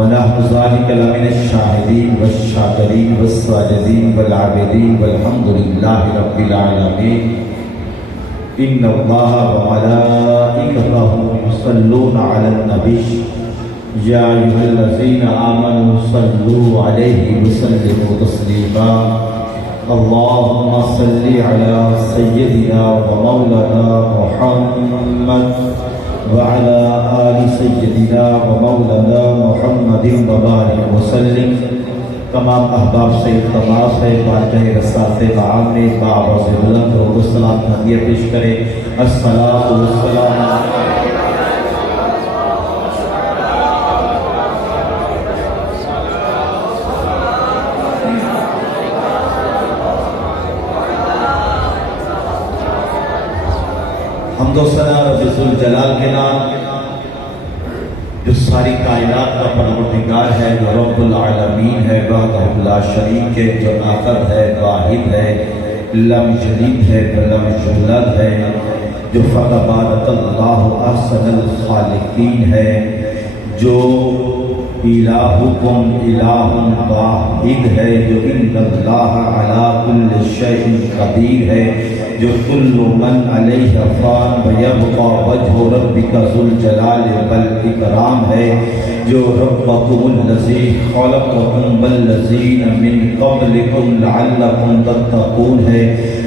ونحن ذلك لمن الشاهدين والشاكرين والساجدين والعابدين والحمد لله رب العالمين. إن الله وملائكته يصلون على النبي يا أيها الذين آمنوا صلوا عليه وسلموا تسليما. اللهم صل على سيدنا ومولانا محمد وعلى آل سيدنا ومولانا محمد وبارك وسلم. تمام احباب سے التماس ہے بارگاہ رسالت معام میں بآواز بلند درود و سلام ہدیہ پیش کریں. الصلاۃ والسلام حمد و ثنا رب ذوالجلال کے نام جو ساری کائنات کا پروردگار ہے، جو رب العالمین ہے، وحدہ لا شریک ہے، جو آخر ہے، واحد ہے، لم یلد ہے ولم یولد ہے، جو فتبارک اللہ احسن الخالقین ہے، جو الہکم الہ واحد ہے، جو ان اللہ علی کل شیء قدیر ہے، جو کل من علیہ فان ویبقى وجہ ربک ذو الجلال والاکرام ہے، جو ربکم الذی خلقکم والذین من قبلکم لعلکم تتقون ہے،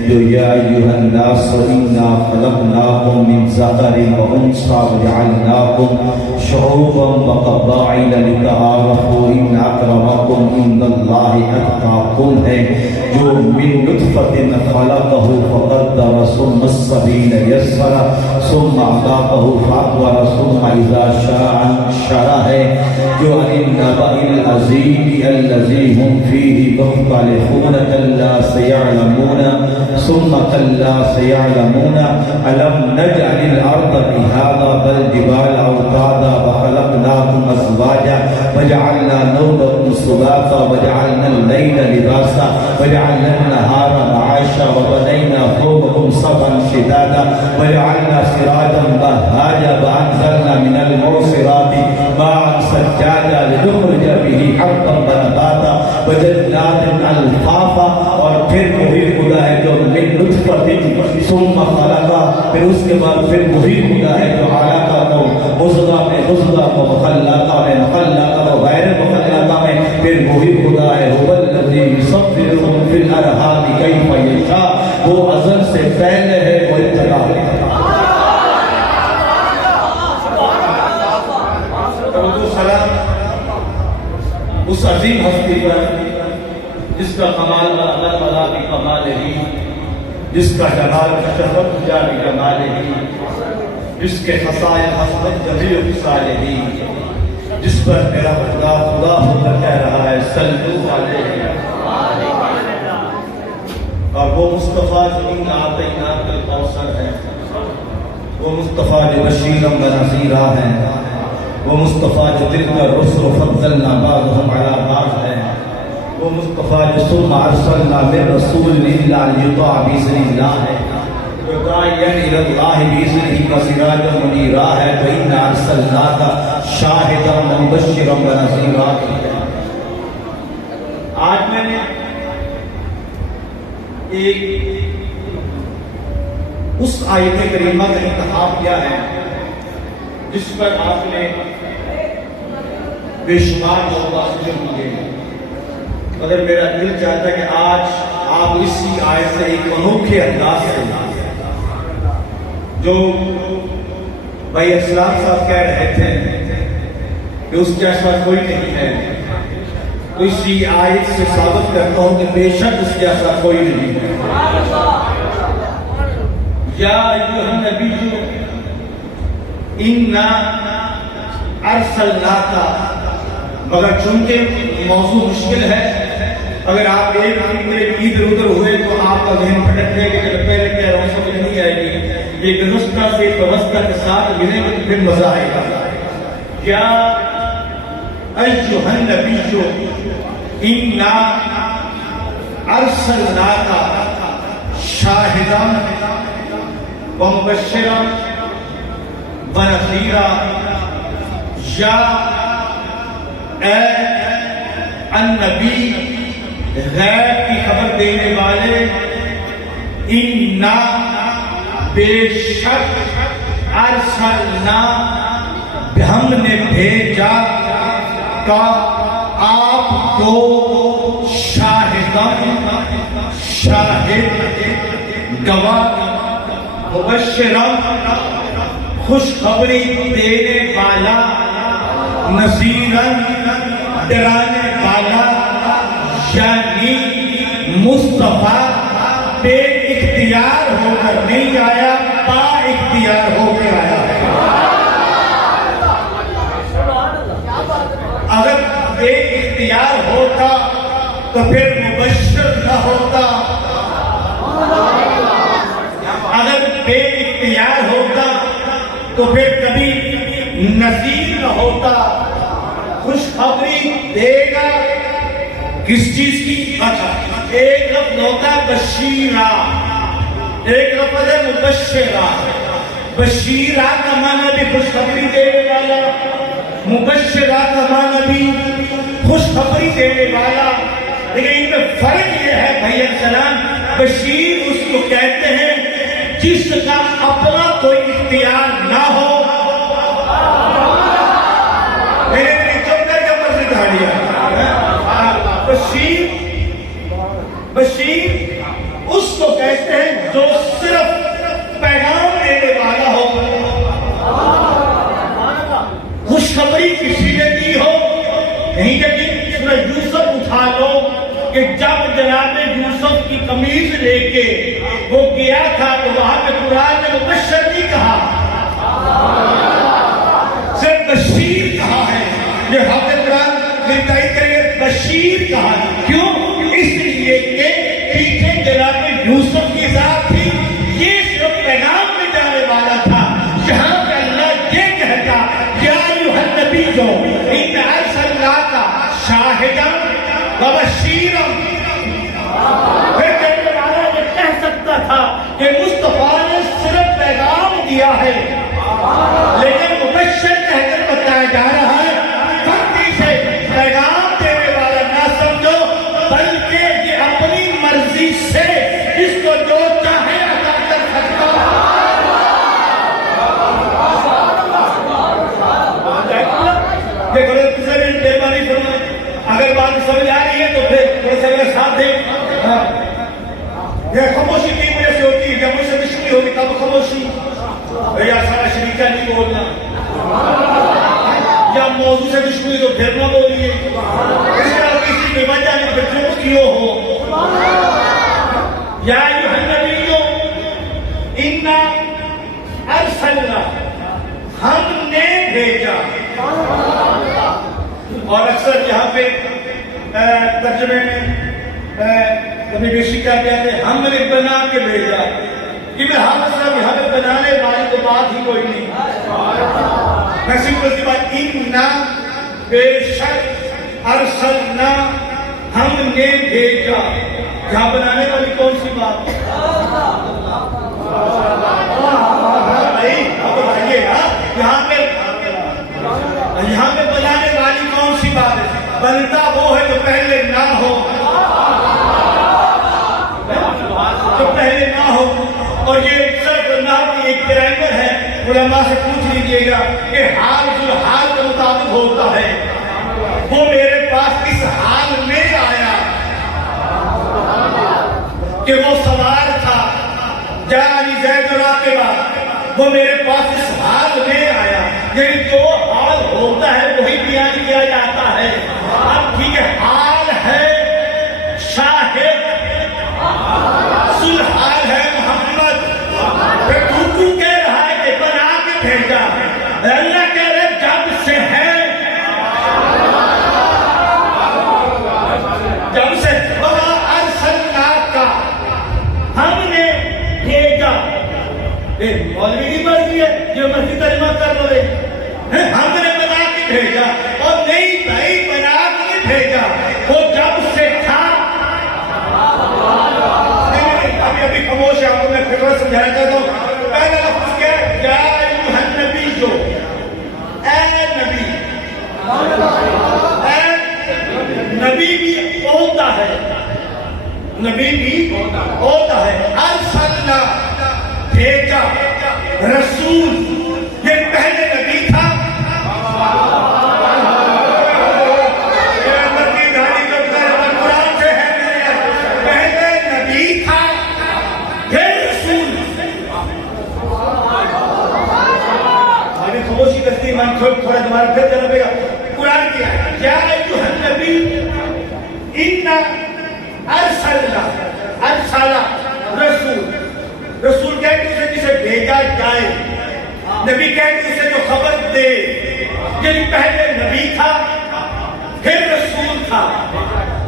جو یا ایھا الناس انا خلقناکم من ذکر وانثی وجعلناکم شعوبا وقبائل لتعارفوا ان اکرمکم عند اللہ اتقاکم ہے، جو من نطفۃ خلقہ فقدر ثم السبیل یسر ثم عقاقہ فاقبر ثم اذا شاء انشرہ ہے، جو عن النبأ العظیم الذی هم فیہ مختلفون کلا سیعلمون ثم کلا سیعلمون الم نجعل الارض مہادا والجبال اوتادا وخلقناکم ازواجا وجعلنا نومکم سباتا وجعلنا اللیل لباسا وجعلنا النهار معاشا وبنينا فوقكم سقفا شدادا وجعلنا سراجا وهاجا وانزلنا من المعصرات ماء ثجاجا لنخرج به حبا ونباتا وجنات الفافا. اور پھر وہی خدا ہے جو من نطفۃ ثم خلقا، پھر اس کے بعد پھر وہی خدا ہے جو علقہ کو مضغہ میں، مضغہ کو مخلقہ میں، مخلقہ کو غیر مخلقہ میں، پھر وہی خدا ہے هو الذی یصورکم فی الارحام کیف یشاء، وہ ازل سے پہلے ہے، وہ ابتدا ہے. اس عظیم ہستی پر جس کا کمال اللہ تعالیٰ کی کمال ہی، جس کا جمال شرف جا بھی جمال ہی، جس کے خصائص حسنت جمیع خصال ہی، جس پر میرا خدا خدا ہو کر کہہ رہا ہے صلو علیہ. اور وہ مصطفیٰ جو انا اعطیناک الکوثر ہے، وہ مصطفیٰ جو بشیرا ونذیرا ہے، وہ مصطفیٰ جو تلک الرسل فضلنا بعضهم علی بعض ہے، وہ مصطفیٰ جو ثم ارسلنا من رسول الا لیطاع باذن اللہ ہے، جو داعیا الی اللہ باذنہ وسراجا منیرا ہے، تو انا ارسلناک شاہدا ومبشرا ونذیرا. آج میں نے ایک اس آیت کریمہ کا انتخاب کیا ہے جس پر آپ نے بے شمار لوگ واضح ہوئے. مگر میرا دل چاہتا ہے کہ آج آپ اسی آیت سے ایک انوکھے انداز سے جو بھائی اسلام صاحب کہہ رہے تھے کہ اس جیسا کوئی نہیں ہے، تو اسی آیت سے ثابت کرتا ہوں کہ بے شک اس جیسا کوئی نہیں ہے. یا ایھا النبی انا ارسلناک، مگر چونکہ موضوع مشکل ہے، اگر آپ ایک ادھر ادھر ہوئے تو آپ کا ذہن پھٹک جائے گا کہ پہلے کہہ رہا ہوں سمجھ نہیں آئے گی. ایک گزشتہ سے وابستہ کے ساتھ ملیں گے تو پھر مزہ آئے گا. یا ایھا النبی انا ارسلناک شاہدا ومبشرا ونذیرا. یا اے النبی غیب کی خبر دینے والے، اِنَّا بے شک ارسلنا ہم نے بھیجا کا آپ کو شاہدن شاہد گواہ مبشرن خوشخبری دینے والا نذیرن ڈرانے والا، یعنی مصطفیٰ بے اختیار ہو کر نہیں آیا، با اختیار ہو کے آیا ہے۔ اگر بے اختیار ہوتا تو پھر مبشر نہ ہوتا، اگر بے اختیار ہوتا تو پھر کبھی نذیر نہ ہوتا۔ خوشخبری دے گا کس چیز کی؟ اچھا، ایک لفظ ہوتا ہے بشیرہ، ایک لفظ ہے مبشرہ۔ بشیرہ کا معنی بھی خوشخبری دینے والا، مبشرہ کا معنی بھی خوشخبری دینے والا، لیکن ان میں فرق یہ ہے بھائی السلام، بشیر اس کو کہتے ہیں جس کا اپنا کوئی اختیار نہ ہو۔ میرے لیے چپ کر کے مرضی دھاڑیا، بشیر اس کو کہتے ہیں جو صرف پیغام دینے والا ہو، خوشخبری کسی نے دی ہو نہیں۔ لیکن سورہ یوسف اٹھا لو کہ جب جناب یوسف کی قمیض لے کے وہ گیا تھا تو وہاں پہ قرآن نے مبشر نہیں کہا، صرف بشیر کہا ہے۔ یہ حافظ قرآن میری تائید کریں گے، بشیر کہا۔ کیوں؟ اس لیے کہ پیچھے جناب یوسف کی ذات تھی، یہ صرف پیغام میں جانے والا تھا۔ یہاں پہ اللہ یہ کہتا یا ایھا النبی ان ارسلناک شاہدا وبشیرا، پھر کہنے والا یہ کہہ سکتا تھا کہ مصطفیٰ نے صرف پیغام دیا ہے، لیکن مبشر کہہ کر بتایا جا رہا ہے۔ فقطی سے پیغام دینے والا نہ سمجھو، بلکہ یہ اپنی مرضی سے جس کو جو چاہے عطا کر سکتا ہے۔ دیکھو مہربانی فرمائیں، اگر بات سمجھ آ رہی ہے تو پھر تھوڑا سا میرا ساتھ دیں۔ یہ خاموشی کی وجہ سے ہوتی ہے، جب مجھ سے دشمنی ہوگی تب خاموشی، یا سارا شریکہ نہیں بولنا، یا موضوع سے دشمنی تو پھر نہ بولیے، اس طرح کسی کی وجہ نہیں پھر چپ کیوں ہو۔ یا ایھا النبی انا ارسلنا، ہم نے بھیجا۔ اور اکثر یہاں پہ ترجمے میں کبھی بیشی کیا کہتے ہیں ہم نے بنا کے بھیجا، کہ میں حافظ صاحب یہاں پہ بنانے والی تو بات ہی کوئی نہیں، میں سمپل سی بات، انا بے شک ارسلنا ہم نے بھیجا، یہاں بنانے والی کون سی بات؟ یہاں پہ بنانے والی کون سی بات ہے؟ بنتا وہ ہے جو پہلے نہ ہو، جو پہلے نہ ہو۔ اور یہ صرف نہ کی ایک گرامر ہے، علماء سے پوچھ لیجئے گا کہ حال جو حال کے مطابق ہوتا ہے، وہ میرے پاس اس حال میں آیا کہ وہ سوار تھا، جاءنی زید راکبا، وہ میرے پاس اس حال میں آیا۔ یعنی جو حال ہوتا ہے وہی بیان کیا جاتا ہے۔ اب ٹھیک ہے، حال ہے شاہد، سلحال ہے محمد، پھر تو کہہ رہا ہے کہ بنا کے بھیجا، اللہ کہہ رہے جب سے ہے، جب سے وما ارسلناک، ہم نے بھیجا۔ مولوی کی مرضی ہے جو مرضی ترجمہ کر لو، ہم نے بنا کے بھیجا، اور نہیں بھائی بنا کے بھیجا، وہ جب سے تھا۔ ابھی خاموش ہے، آپ کو میں پھر سمجھانا چاہتا ہوں۔ پہلا لفظ کیا ہے؟ یا ایھا النبی، اے نبی، اے نبی بھی ہوتا ہے. ارسلنا بھیجا رسول یہ پہلے نبی تھا. قرآن سے ہے پہلے نبی تھا پھر رسول. خاموشی کرتی من تھوڑا دوبارہ پھر چلا پے گا. قرآن کی یا ایھا النبی انا ارسلنا رسول. رسول کہتے اسے جسے بھیجا جائے. نبی کہتے اسے جو خبر دے. یعنی پہلے نبی تھا پھر رسول تھا.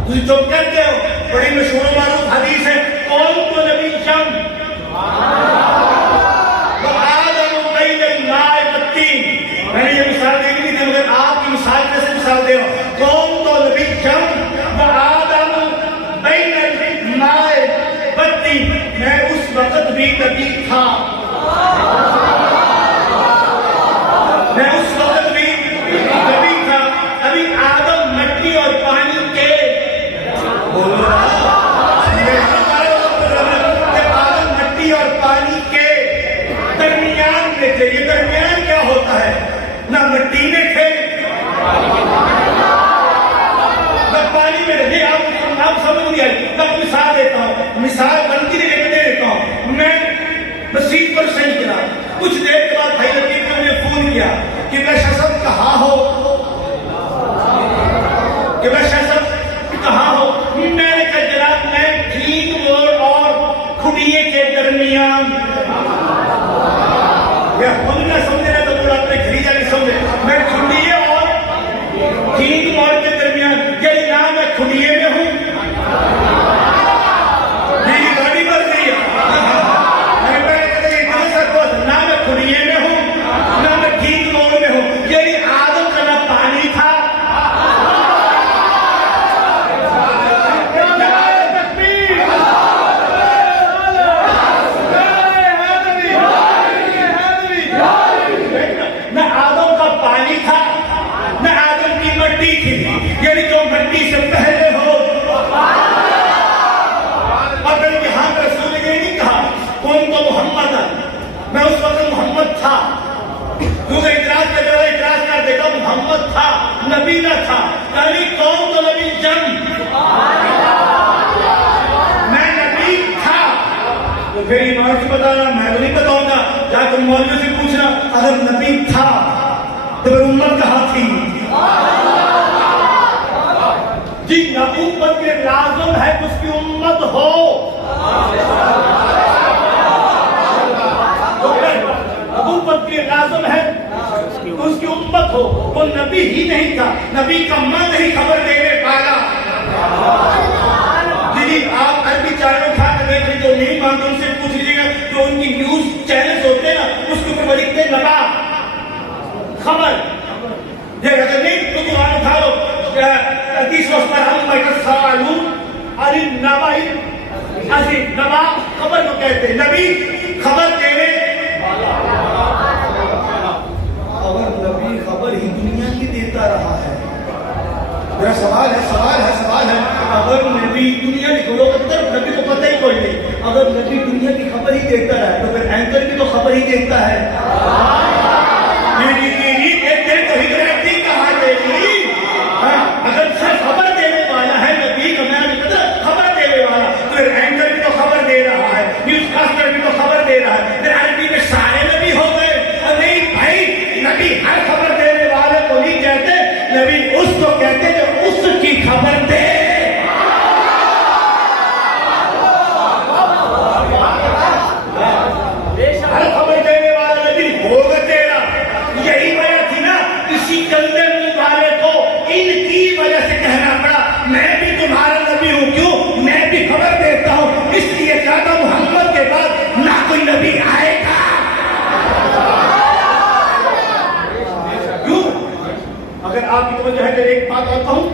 تم چپ کرتے ہو. بڑی مشہور و معروف حدیث ہے کون تو نبی شم میں نے یہ مثال دیکھی نہیں تھی مگر آپ کی مثال کیسے مثال دے رہا ہوں. کون تو نبی جم آدم بین الماء والطین. میں اس وقت بھی نبی تھا. میں اس وقت بھی نبی تھا. ابھی آدم مٹی اور پانی کے آدم مٹی اور پانی کے درمیان میں تھے. یہ درمیان کیا ہوتا ہے؟ نہ مٹی میں تھے نہ پانی میں رہے. آپ سمجھ نہیں آئی. میں مثال دیتا ہوں. مثال بنتی نہیں لیکن دے دیتا ہوں. میں مسجد پر صحیح کرا. کچھ دیر کے بعد بھائی لطیف نے مجھے فون کیا کہ میں شخص کہاں ہو. میں نے کہا جناب میں ٹھیک موڑ اور کھڑیے کے درمیان. یا خود نہ سمجھے نا تو پورا اپنے گھر جا کے سمجھے. میں کھڑیے اور ٹھیک موڑ کے درمیان. یہ نہ میں کھڑیے میں ہوں. میری گاڑی بڑھ گئی ہے. نہ میں کھڑیے میں ہوں نہ میں ٹھیک موڑ میں ہوں. یعنی آدم کا نہ پانی تھا یعنی جو مٹی سے پہلے ہو. اگر یہاں پر رسول نے یہ نہیں کہا کون تو محمد ہے. میں اس وقت محمد تھا. کیونکہ اعتراض کر دیتا محمد تھا نبی نہ تھا. یعنی کون تو نبی جن میں نبی تھا. تو پھر ایمان سے بتانا میں تو نہیں بتاؤں گا. جا کر مولوی سے پوچھنا اگر نبی تھا تو پھر امت کہاں تھی. جی نبوت کے لازم ہے کہ اس کی امت ہو. نبوت کے لازم ہے کہ اس کی امت ہو. وہ نبی ہی نہیں تھا. نبی کا من نہیں خبر دینے پایا. جی آپ عربی چینل اٹھا کر دیکھ لیجیے. جو نہیں مانتے ان سے پوچھ لیجیے گا. جو ان کی نیوز چینلز ہوتے ہیں نا اس کے اوپر لکھتے ہیں نبا خبر. اگر نہیں تو قرآن اٹھا لو. حدیث نبا خبر کو کہتے ہیں. نبی خبر دینے. اگر نبی خبر ہی دنیا کی دیتا رہا ہے. میرا سوال ہے اگر نبی دنیا کی نبی کو پتہ ہی کوئی نہیں. اگر نبی دنیا کی خبر ہی دیتا رہا ہے تو پھر اینکر بھی تو خبر ہی دیتا ہے. اگر سر خبر دینے والا ہے نبی کا خبر دینے والا تو اینکر بھی تو خبر دے رہا ہے. نیوز کاسٹر بھی تو خبر دے رہا ہے. پھر عربی میں سارے نبی ہو گئے. نہیں بھائی نبی ہر خبر دینے والے کو نہیں کہتے. نبی اس کو کہتے جو اس کی خبر دے. ہر خبر دینے والا نبی ہوگا تیرا. یہی وجہ تھی نا کسی گندے منہ والے کو ان کی وجہ سے کہنا پڑا میں بھی تمہارا نبی ہوں. کیوں؟ میں بھی خبر دیتا ہوں. اس لیے کہتا محمد کے بعد نہ کوئی نبی آئے گا. کیوں؟ اگر آپ کی توجہ ہے تو ایک بات اور کہوں.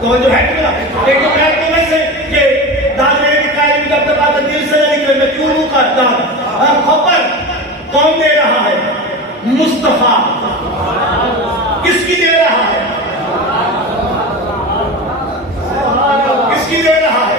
توجہ ہے کہ ایک تو میں سے یہ دانے کے قائم کا بات دل سے نہیں کرے. میں کیوں نہیں کرتا. خبر کون دے رہا ہے؟ مصطفیٰ. کس کی دے رہا ہے؟ کس کی دے رہا ہے؟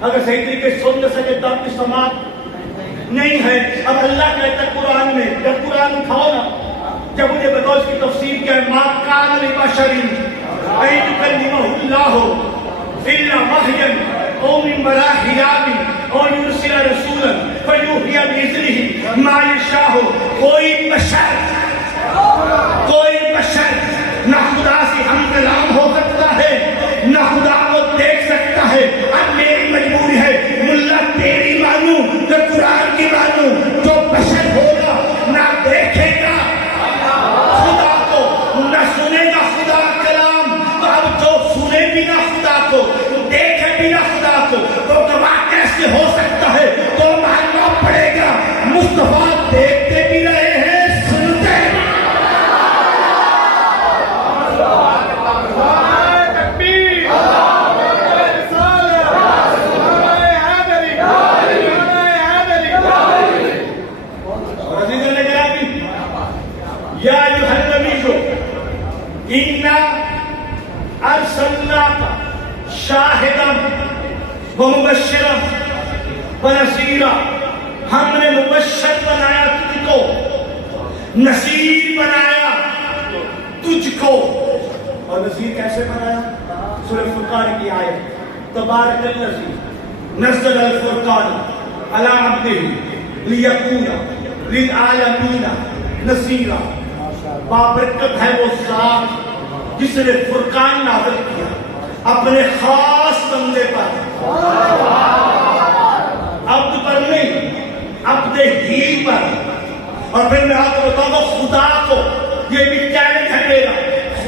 اگر صحیح طریقے سے سن نہ سکے تو آپ کی سماعت نہیں ہے. اب اللہ کہتا ہے قرآن میں، جب قرآن اٹھاؤ نا، جب مجھے بتاؤ اس کی تفسیر کیا ہے. ما کان لبشر ان یکلمہ اللہ الا وحیا او من وراء حجاب او یرسل رسولا فیوحی باذنہ ما یشاء. کوئی بشر نہ خدا سے ہم کلام ہو سکتا ہے، نہ خدا کو دیکھ سکتا ہے. اب میری مجبوری ہے ملا تیری مانوں تو قرآن کی مانوں. جو بشر ہوگا نہ دیکھے گا خدا کو، نہ سنے گا خدا کلام. تو اب جو سنے بھی نہ خدا کو، دیکھے بھی نہ خدا کو، تو گواہ کیسے ہو سکتا ہے؟ تو ماننا پڑے گا مصطفیٰ دیکھتے بھی رہے ہیں، سنتے بھی. یا ایھا النبی انا ارسلناک شاہدا ومبشرا ونذیرا. ہم نے مبشر بنایا تجھ کو، نذیر بنایا تجھ کو. اور نذیر کیسے بنایا؟ سورہ فرقان کی آیت، تبارک الذی نزل الفرقان علی عبدہ لیکون للعالمین نذیرا. بابرکت ہے وہ ذات جس نے فرقان نازل کیا اپنے خاص بندے پر، عبد پر نہیں، عبد ہی پر. اور پھر میں آپ کو بتاؤں گا خدا کو، یہ بھی چیلنج ہے میرا،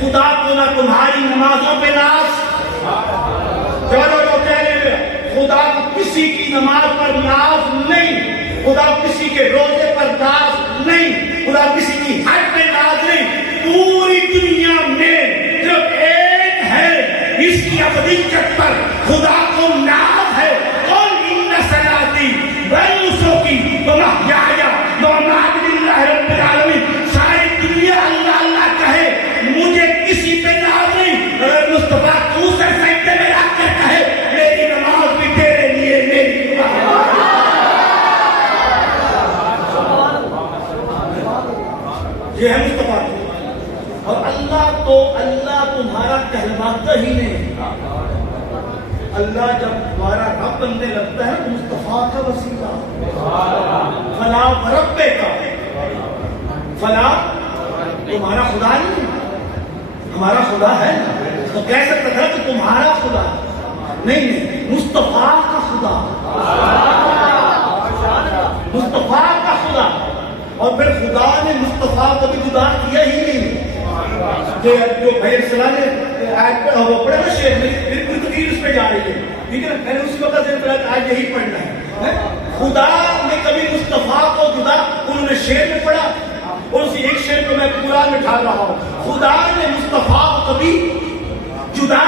خدا کو نہ تمہاری نمازوں پہ ناز، جو چیلنج ہے، خدا کو کسی کی نماز پر ناز نہیں، خدا کسی کے روزے پر ناز نہیں، خدا کسی کی حج پہ ناز نہیں. پوری دنیا میں صرف ایک ہے اس کی ابدیت پر خدا کو ناز ہے. قل ان صلاتی ونسکی ومحیایا ومماتی للہ رب العالمین. ساری دنیا اللہ اللہ کہے، مجھے کسی پہ ناز نہیں. اگر مصطفیٰ تو سے سجدے میں رکھ کر کہے میری نماز بھی تیرے لیے، میری یہ ہے مصطفیٰ. اور اللہ تمہارا کہلواتا ہی نہیں. اللہ جب تمہارا رب بننے لگتا ہے تو مصطفیٰ کا وسیلہ، فلا وربے کا، فلا تمہارا خدا نہیں، ہمارا خدا ہے. تو کہہ سکتا تھا کہ تمہارا خدا نہیں، مصطفیٰ کا خدا، مصطفیٰ کا خدا. اور پھر خدا نے مصطفیٰ کو بھی جدا کیا ہی نہیں. جو بھائی السلام نے آیت پہ وہ پڑھا نا شیخ میں، پھر پوری تقریر اس پہ جا رہی ہے، ٹھیک ہے نا. میں نے اسی وقت ذہن پڑھا کہ آج یہی پڑھنا ہے. خدا نے کبھی مصطفیٰ کو جدا، انہوں نے شعر میں پڑھا اور اسی ایک شعر کو میں قرآن میں ڈھال رہا ہوں. خدا نے مصطفیٰ کو کبھی جدا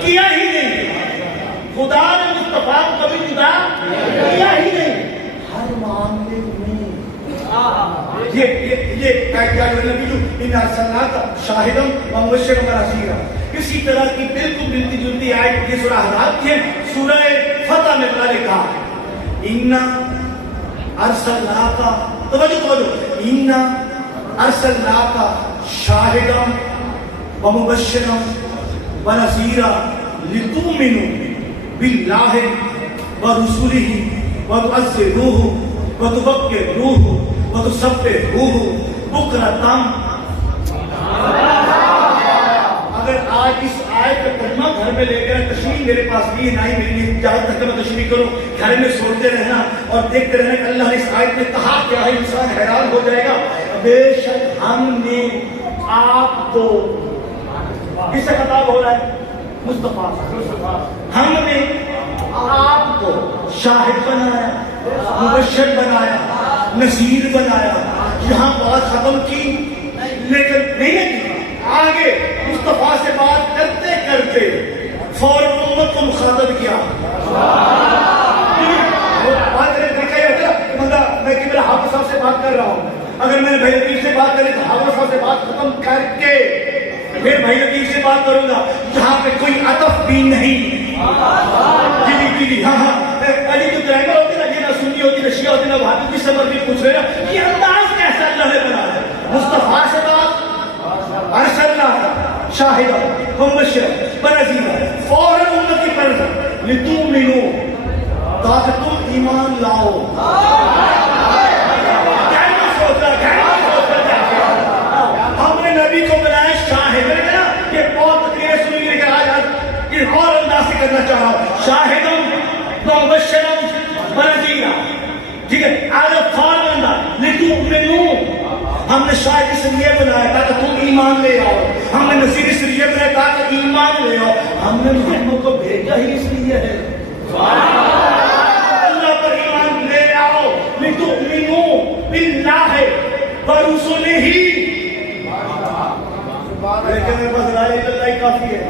کیا ہی نہیں. خدا نے مصطفیٰ کو کبھی جدا کیا ہی نہیں. ہر معاملے میں شاہدم ومبشرا ونذیرا. اسی طرح کی بالکل ملتی جلتی آیت یہ سورہ احزاب کی ہے. سورہ فتح میں اللہ نے کہا انا ارسلناک، توجہ، انا ارسلناک شاہدا ومبشرا ونذیرا لتؤمنوا باللہ ورسلہ وتعزروہ وتوقروہ وتسبحوہ بکرۃ. اگر آج اس آیت کا ترجمہ گھر میں لے کر تشریح میرے پاس بھی نہ ہی میرے لیے اجازت ہے کہ میں تشریح کروں، گھر میں سوچتے رہنا اور دیکھتے رہنا کہ اللہ نے اس آیت میں کہا کیا ہے. انسان حیران ہو جائے گا. بے شک ہم نے آپ کو، کس سے خطاب ہو رہا ہے؟ مصطفیٰ. ہم نے آپ کو شاہد بنایا، مبشر بنایا، نذیر بنایا. یہاں بات ختم کی لیکن نہیں کی، آگے مصطفیٰ سے بات کرتے کرتے فوراً امت کو مخاطب کیا. میں کہ میرا حافظ صاحب سے بات کر رہا ہوں، اگر میں نے بھائی لطیف سے بات کری تو حافظ صاحب سے بات ختم کر کے پھر بھائی لطیف سے بات کروں گا جہاں پہ کوئی عطف بھی نہیں. دلی ہاں ہاں علی تو ڈرائیور ہوتے نا، یہ نہ سنی ہوتی نہ شیعہ ہوتی نہ وہابی کی سبر بھی پوچھ رہے نا، یہ انداز کیسا اللہ نے بنایا ہے؟ مصطفیٰ سے بات ارسلنا شاہدہ مبشرا ونذیرا، فوراً امت کی طرف لتؤمنوا، تاکہ تم ایمان لاؤ. ہم نے نبی کو بنایا شاہد، میں نے کہا یہ بہت تقریر سنی ہے کہ آج یہ اور انداز سے کرنا چاہا شاہدم مبشرم ونذیرا. ٹھیک ہے، آج فوراً انداز لتؤمنوا، ہم نے شاہد اس لیے بنایا تاکہ تم ایمان لے آؤ، ہم نے نذیر اس لیے بنایا تاکہ ایمان لے آؤ، ہم نے محمد کو بھیجا ہی اس لیے ہے اللہ پر ایمان لے آؤ. لتؤمنوا باللہ ورسلہ، لیکن میرے پاس لا الہ الا اللہ ہی کافی ہے.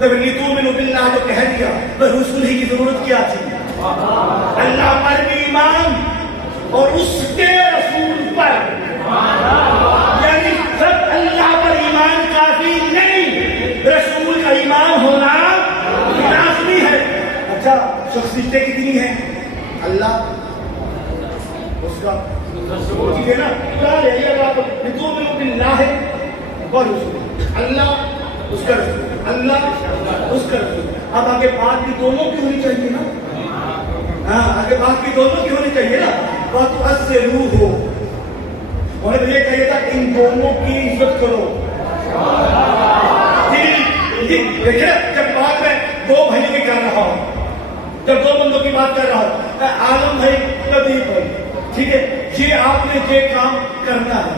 جب لتؤمنوا باللہ جو کہہ دیا ورسلہ کی ضرورت کیا تھی؟ اللہ پر بھی ایمان اور اس کے رسول پر، یعنی صرف اللہ پر ایمان کافی نہیں، رسول کا ایمان ہونا لازمی ہے. اچھا شخصیتیں کتنی ہیں؟ اللہ، اس کا رسول، ٹھیک ہے نا، قرآن ہے یہ بات. لتؤمنوا باللہ ورسلہ، اللہ اس کا رسول، اللہ اس کا رسول. اب آگے بات بھی دونوں کی ہونی چاہیے نا، ہاں آگے بات بھی دونوں کی ہونی چاہیے نا. وَتُعَزِّرُوهُ، انہوں نے یہ کہا تھا ان دونوں کی عزت کرو. دیکھیں جب بات میں دو بھائیوں کی کر رہا ہوں، جب دو بندوں کی بات کر رہا ہوں، عالم بھائی لطیف بھائی، ٹھیک ہے، یہ آپ نے یہ کام کرنا ہے،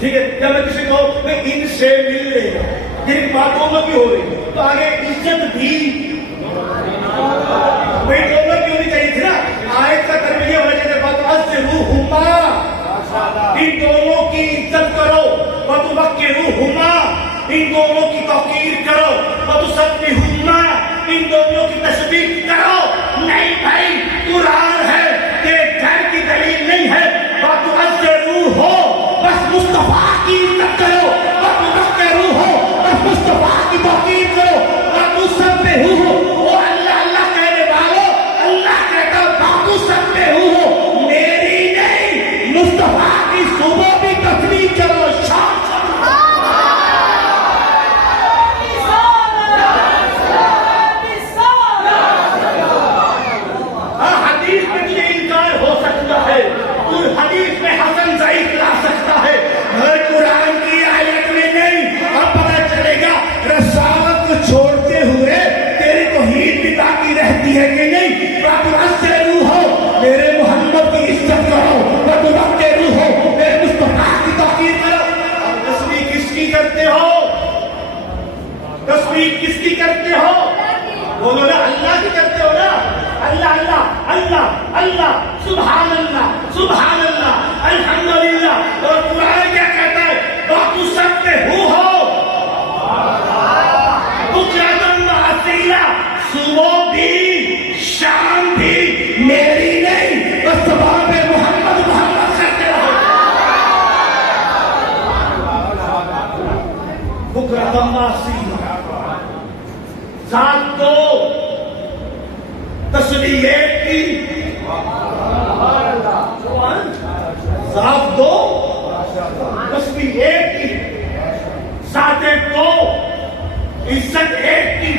ٹھیک ہے. جب میں کسی کو میں ان سے مل لے گا، یہ بات دونوں کی ہو رہی تو آگے عزت بھی بھائی دونوں کی ہونی چاہیے تھی نا. آیت کا ترجمہ یہ ہونا چاہیے وَتُعَزِّرُوهُمَا، ان دونوں کی عزت کرو. وَتُوَقِّرُوهُمَا، ان دونوں کی توقیر کرو. وَتُسَبِّحُوهُمَا، ان دونوں کی تسبیح کرو. نہیں بھائی قرآن ہے، یہ گھر کی دلیل نہیں ہے. وَتُعَزِّرُوهُ، بس مصطفیٰ کی عزت کرو. وَتُوَقِّرُوهُ، بس مصطفیٰ کی توقیر کرو. وَتُسَبِّحُوهُ، وہ اللہ اللہ کہنے والوں، اللہ کہتا وَتُسَبِّحُوهُ، میری نہیں مصطفیٰ کی صبح بھی تسبیح کرو، شام حدیث میں یہ انکار ہو سکتا ہے، حدیث میں حسن ضعیف لا سکتا ہے، مگر قرآن کی آیت میں نہیں. اب پتہ چلے گا رسالت کو چھوڑتے ہوئے تیری توحید بھی باقی رہتی ہے کہ نہیں. وَتُعَزِّرُوهُ، میرے محمد کی عزت کرو. وَتُوَقِّرُوهُ، میرے مصطفیٰ کی توقیر کرو. اب تسبیح کس کی کرتے ہو؟ تسبیح کس کی کرتے ہو؟ بولو نا اللہ کی کرتے ہو نا. اللہ اللہ اللہ اللہ، سبحان اللہ سبحان اللہ، الحمدللہ. اور قرآن کیا کہتا ہے؟ وَتُسَبِّحُوهُ بُكْرَةً وَأَصِيلًا، صبح بھی شام بھی میری نہیں، بس زبان پہ محمد محمد کرتے رہو. بُكْرَةً وَأَصِيلًا، ذات دو تسبیح ایک کی، ذات دو تسبیح ایک کی، ذات دو عزت ایک کی،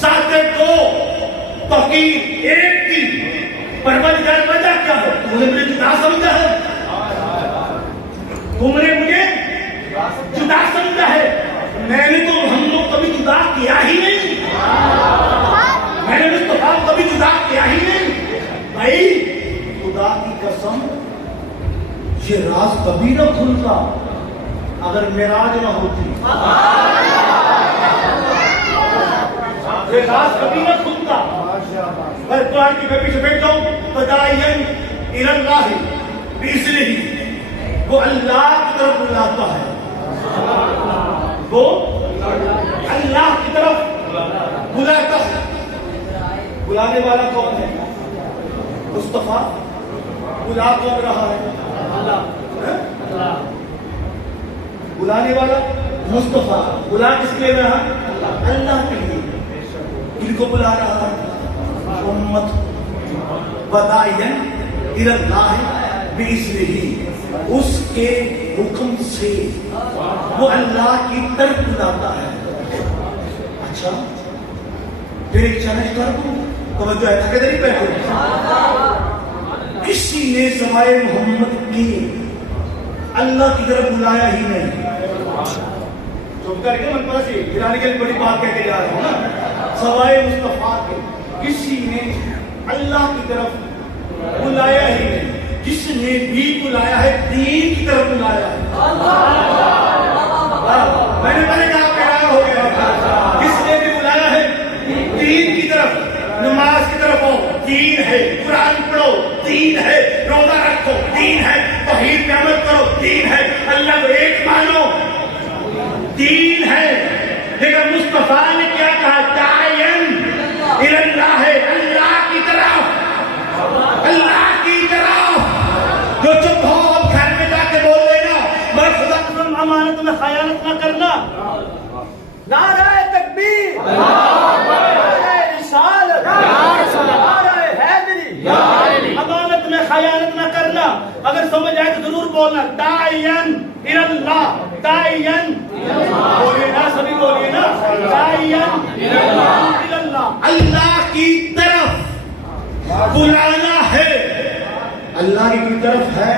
ذات دو توقیر ایک کی. پروردگار وجہ کیا ہے؟ تم نے مجھے جدا سمجھا ہے، تم نے مجھے جدا سمجھا ہے. میں نے تو ہم لوگ کبھی جدا کیا ہی نہیں، میں نے مصطفیٰ کبھی جدا کیا ہی نہیں. بھائی خدا کی قسم یہ راز کبھی نہ کھلتا اگر معراج نہ ہوتی. یہ راز کبھی نہ کھلتا. میں قرآن کی پیچھے بیٹھ جاؤں، فدائین الی اللہ بِإِذْنِهِ، وہ اللہ کی طرف بلاتا ہے، وہ اللہ کی طرف بلاتا ہے. بلانے والا کون ہے؟ مصطفیٰ. بلا کون رہا ہے؟ اللہ. بلانے والا مصطفیٰ. بلا کس کے لیے رہا؟ اللہ کے لیے. ان کو بلا رہا ہے امت وداعین الی اللہ باذنہ، اس کے حکم سے وہ اللہ کی طرف بلاتا ہے۔ اچھا پھر ایک چیلنج کر دوں، توجہ ہے تھکے نہیں بیٹھے، کسی نے سوائے محمد کی اللہ کی طرف بلایا ہی نہیں۔ چپ کر کے من پر سے گرانے کے لیے بڑی بات کہہ کے جا رہا ہوں نا، سوائے مصطفیٰ کے کسی نے اللہ کی طرف بلایا ہی نہیں۔ جس نے بھی بلایا ہے دین کی طرف بلایا ہے۔ میں نے پہلے کہا پیارا ہو گیا، جس نے بھی بلایا ہے دین کی طرف، نماز کی طرف ہو، دین ہے، قرآن پڑھو، دین ہے، روزہ رکھو، دین ہے، توحید پہ عمل کرو، دین ہے، اللہ کو ایک مانو، دین ہے۔ لیکن مصطفیٰ نے کیا کہا؟ داعین الی اللہ ہے، اللہ کی طرف، اللہ کی طرف۔ جو چپ ہو اب گھر میں جا کے بول دینا، میں خدا قسم امانت میں خیانت نہ کرنا۔ نعرہ تکبیر، نعرہ رسالت، نعرہ حیدری، امانت میں خیانت نہ کرنا۔ اگر سمجھ آئے تو ضرور بولنا، داعین الی اللہ، داعین بولیے نا، سبھی بولیے نا، داعین الی اللہ، اللہ کی طرف بلانا ہے۔ اللہ کی طرف ہے،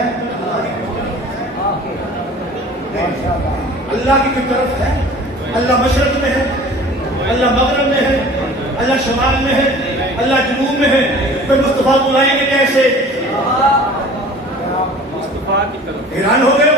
اللہ کی طرف ہے۔ اللہ مشرق میں ہے، اللہ مغرب میں ہے، اللہ شمال میں ہے، اللہ جنوب میں ہے۔ پھر مصطفیٰ بلائیں گے کیسے؟ حیران ہو گئے؟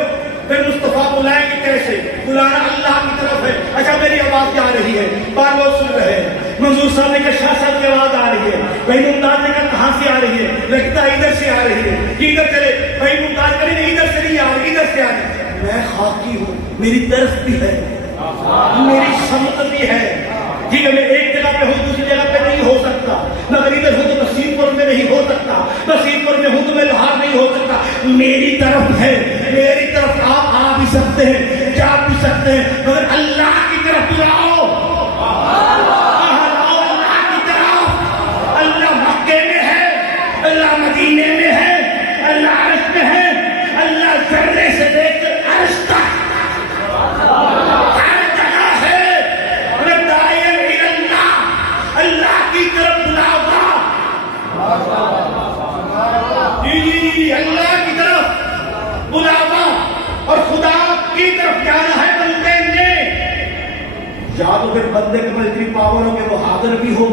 پھر مصطفیٰ بلائیں گے کیسے؟ بلانا اللہ کی طرف ہے۔ اچھا میری آواز کیا آ رہی ہے؟ بار لوگ سن رہے ہیں، منظور صاحب نے کہا شاہ صاحب کی آواز آ رہی ہے، بھائی ممتاز نے کہا کہاں سے آ رہی ہے؟ لگتا ہے ادھر سے آ رہی ہے، ادھر چلے، بھائی ممتاز کریں ادھر سے نہیں آ رہی، ادھر سے آ رہی۔ میں خاکی ہوں، میری طرف بھی ہے، میری سمت بھی ہے، ٹھیک ہے، میں ایک جگہ پہ ہوں دوسری جگہ پہ نہیں ہو سکتا، میں اگر ادھر ہوں تو نصیر پور میں نہیں ہو سکتا، نصیر پور میں ہوں تو میں لاہور نہیں ہو سکتا۔ میری طرف ہے، میری طرف آپ آ بھی سکتے ہیں، جا بھی سکتے ہیں، مگر اللہ کی طرف بلاؤ، اللہ کی طرف۔ اللہ مکے میں ہے، اللہ مدینے میں ہے، اللہ عرش میں ہے، اللہ ذرے سے لے کر عرش تک ہر جگہ ہے۔ اگر داعین الی اللہ، اللہ کی طرف بلاؤ، جی اللہ کی طرف بلاوا، اور خدا کی طرف جانا ہے بندے نے، یا تو پھر بندے کے پاس اتنی پاور ہو کہ وہ حاضر بھی ہو،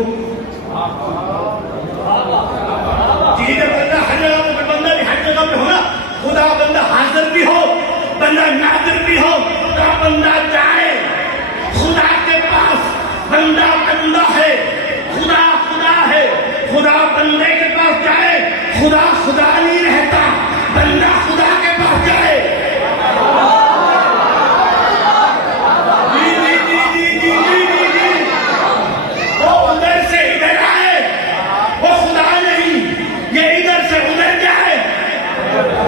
جی جب بندہ ہر جگہ پہ، بندہ بھی ہر جگہ پہ ہونا، خدا بندہ حاضر بھی ہو، بندہ ناظر بھی ہو، تو بندہ جائے خدا کے پاس۔ بندہ بندہ ہے، خدا خدا ہے، خدا بندے کے پاس جائے، خدا خدا نہیں رہتا، بندہ خدا کے پاس جائے۔ وہ ادھر سے ادھر آئے، وہ خدا نہیں، یہ ادھر سے ادھر جائے،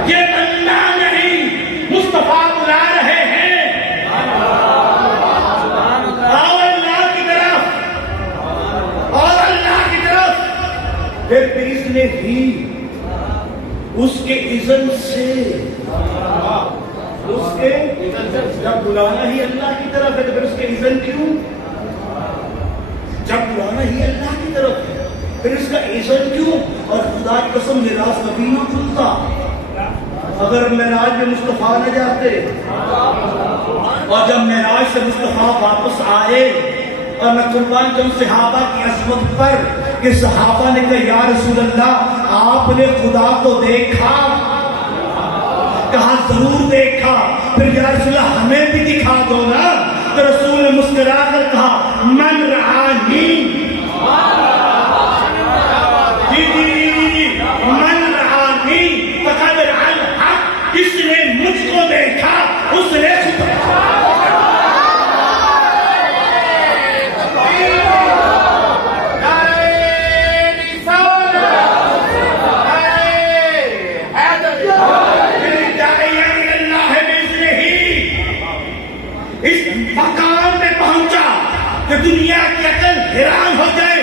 یہ بندہ نہیں، مصطفیٰ بلا رہے ہیں، آؤ اللہ کی طرف، اور اللہ کی طرف۔ پھر اس نے بھی اس کے اذن سے، اس کے جب بلانا ہی اللہ کی طرف ہے تو پھر اس کے اذن کیوں؟ جب بلانا ہی اللہ کی طرف ہے پھر اس کا اذن کیوں؟ اور خدا کی قسم میراث کبھی نہ کھلتا اگر معراج میں مصطفیٰ نہ جاتے، اور جب معراج سے مصطفیٰ واپس آئے، اور میں قربان جاؤں صحابہ کی عظمت پر کہ صحابہ نے کہا یا رسول اللہ آپ نے خدا کو دیکھا؟ کہا ضرور دیکھا۔ پھر یا رسول اللہ ہمیں بھی دکھا دو نا، تو رسول نے مسکرا کر کہا من رآنی، من رآنی فقد رأى الحق، جس نے مجھ کو دیکھا اس نے دنیا کی عقل حیران ہو جائے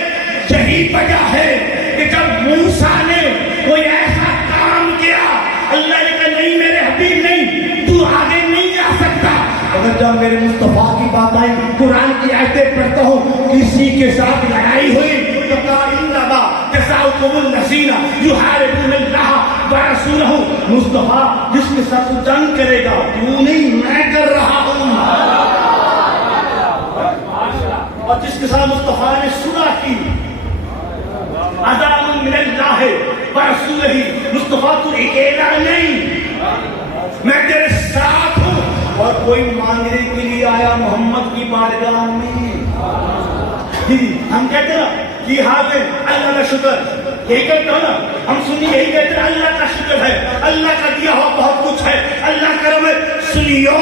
ابھی نہیں، تو آگے نہیں جا سکتا۔ اگر جب میرے مصطفیٰ کی بات آئی، قرآن کی آیتیں پڑھتا ہوں، کسی کے ساتھ لڑائی ہوئی تو کہا انما جزاؤکم الذین یحاربون اللہ ورسولہ، مصطفیٰ جس کے ساتھ تو جنگ کرے گا، تو نہیں، میں کر رہا ہوں۔ اور جس کے ساتھ مصطفیٰ نے صلح کی، عذاب من اللہ ورسولہ، مصطفیٰ تو اکیلا نہیں، میں تیرے ساتھ ہوں۔ اور کوئی مانگنے کے لیے آیا محمد کی بارگاہ میں، ہم کہتے ہیں نا کہ حاضر اللہ کا شکر، یہی کہتے ہو نا ہم سنی، یہی کہتے ہیں اللہ کا شکر ہے، اللہ کا دیا ہوا بہت کچھ ہے، اللہ کرم ہے۔ سنیو،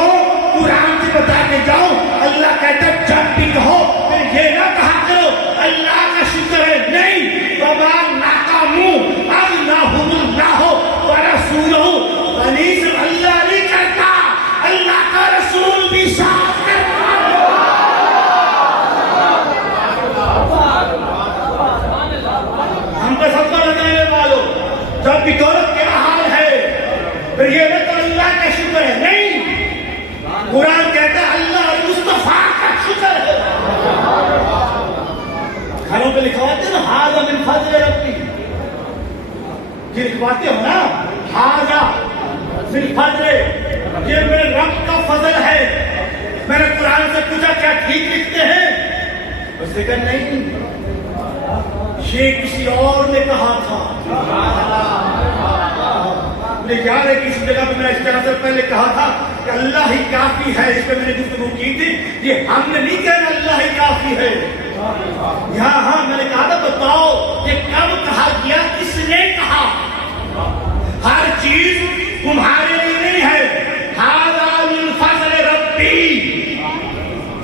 قرآن سے بتا کے جاؤ، اللہ کہتا ہے جب بھی کہو پھر یہ نہ کہا کرو اللہ کا شکر ہے، نہیں، وما ناکامو اغناہم اللہ ورسولہ، غنی صرف اللہ نہیں کرتا، اللہ کا رسول بھی ساتھ کرتا۔ ہم کا سب کا لگانے والوں، جب بھی دولت کیا حال ہے، پھر یہ نہ تو اللہ کا شکر ہے، نہیں، قرآن کہتا ہے اللہ اور مصطفیٰ کا شکر ہے۔ گھروں پہ لکھواتے ہیں نا ھذا من فضل ربی، یہ لکھواتے ہو نا ھذا من فضل، یہ میرے رب کا فضل ہے۔ میں نے قرآن سے پوچھا کیا ٹھیک لکھتے ہیں؟ اس نے کہا نہیں، یہ کسی اور نے کہا تھا۔ مجھے یاد ہے کہ اس جگہ پہ میں اس طرح سے پہلے کہا تھا کہ اللہ ہی کافی ہے، اس پہ میں نے گفتگو کی تھی، یہ ہم نے نہیں کہنا اللہ ہی کافی ہے۔ ہاں میں نے کہا تھا بتاؤ یہ کب کہا گیا، کس نے کہا؟ ہر چیز تمہارے لیے نہیں ہے، ھذا من فضل ربی،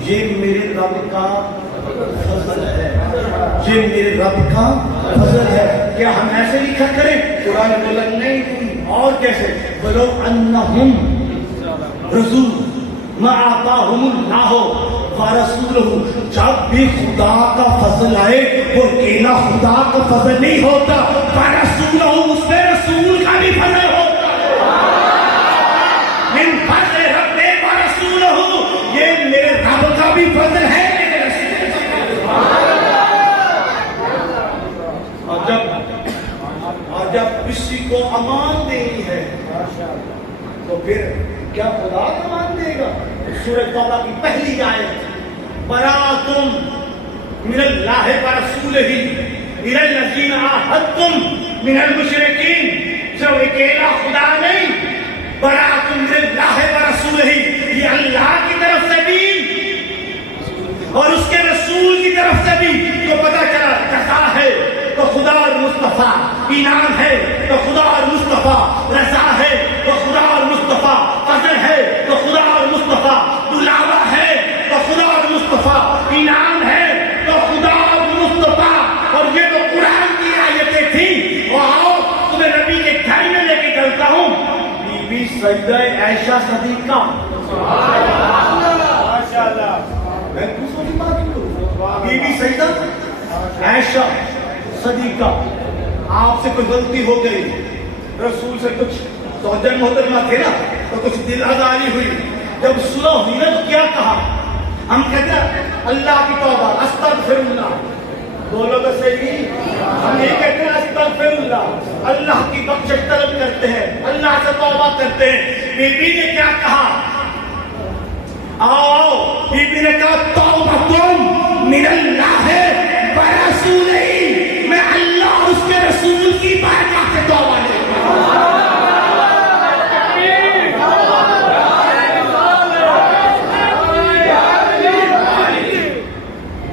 یہ میرے رب کا فضل ہے، یہ میرے رب کا فضل ہے۔ کیا ہم ایسے لکھا کریں؟ قرآن بولا نہیں، اور کیسے؟ بولو انہم رسول ما آتاہم اللہ ورسولہ، جب بھی خدا کا فضل آئے وہ اکیلا خدا کا فضل نہیں ہوتا، ورسولہ اس میں رسول کا بھی فضل ہوتا ہے۔ من فضل رب ورسولہ، یہ میرے رب کا بھی فضل ہے، میرے رسول کا۔ اور جب کسی کو امان دینی ہے تو پھر کیا خدا امان دے گا؟ سورہ توبہ کی پہلی آیت، براءۃ من اللہ ورسولہ الی الذین عاہدتم من المشرکین، جو اکیلا خدا نہیں، براءۃ من اللہ ورسولہ، یہ اللہ کی طرف سے بھی اور اس کے رسول کی طرف سے بھی، تو پتہ چلا جزا ہے تو خدا اور مصطفیٰ، انعام ہے تو خدا اور مصطفیٰ، رضا ہے تو خدا اور مصطفیٰ، فضل ہے تو خدا اور مصطفیٰ، بلاوا ہے تو خدا اور مصطفیٰ، انعام ہے تو خدا اور مصطفیٰ۔ اور یہ تو قرآن کی آیتیں تھیں۔ اور آؤ تمہیں نبی کے گھر میں لے کے چلتا ہوں، بی بی سیدہ عائشہ صدیقہ، میں دوسروں کی بات نہیں کروں، بی بی سیدہ عائشہ صدیقہ، آپ سے کوئی غلطی ہو گئی، رسول سے کچھ سوجن محترمہ تھے نا تو کچھ دل آزاری ہوئی، جب صلح ہوئی نا تو کیا کہا؟ ہم کہتے ہیں اللہ کی توبہ، استغفر اللہ، بولو تو صحیح، ہم یہ کہتے ہیں استغفر اللہ، اللہ کی بخشش طلب کرتے ہیں، اللہ سے توبہ کرتے ہیں۔ بی بی نے کیا کہا؟ آؤ، بی بی نے کہا توبۃ من اللہ ورسولہ، میں اللہ اور اس کے رسول کی بارگاہ سے توبہ لیتا ہوں۔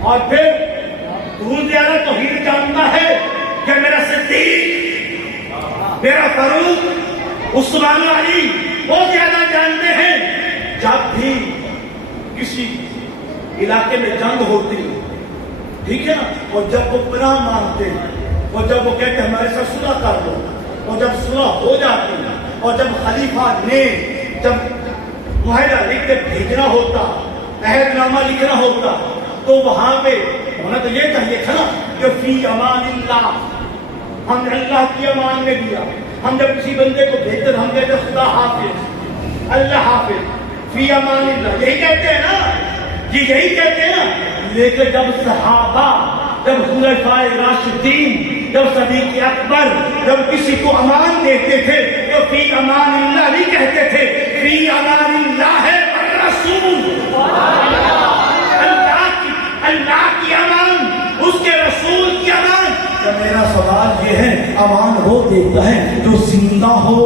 اور پھر تو زیادہ توحید جانتا ہے کہ میرا صدیق، میرا فاروق، عثمان علی وہ زیادہ جانتے ہیں، جب بھی کسی علاقے میں جنگ ہوتی، ٹھیک ہے نا، اور جب وہ پناہ مانگتے ہیں، اور جب وہ کہتے ہیں ہمارے ساتھ صلح کر دو، اور جب صلح ہو جاتی، اور جب خلیفہ نے جب معاہدہ لکھ کے بھیجنا ہوتا، عہد نامہ لکھنا ہوتا، تو وہاں پہ ہونا تو یہ چاہیے تھا نا کہ فی امان اللہ، ہم نے اللہ کی امان میں دیا۔ ہم جب کسی بندے کو بھیجتے ہم کہتے خدا حافظ، اللہ حافظ فی امان اللہ، یہی کہتے ہیں نا، یہ یہی کہتے ہیں نا. لیکن جب صحابہ، جب خلفائے راشدین، جب صدیق اکبر جب کسی کو امان دیتے تھے تو فی امان اللہ نہیں کہتے تھے، فی امان اللہ ہے الرسول، اللہ کی امان، اس کے رسول کی امان. تو میرا سوال یہ ہے، امان وہ دیتا ہے جو زندہ ہو،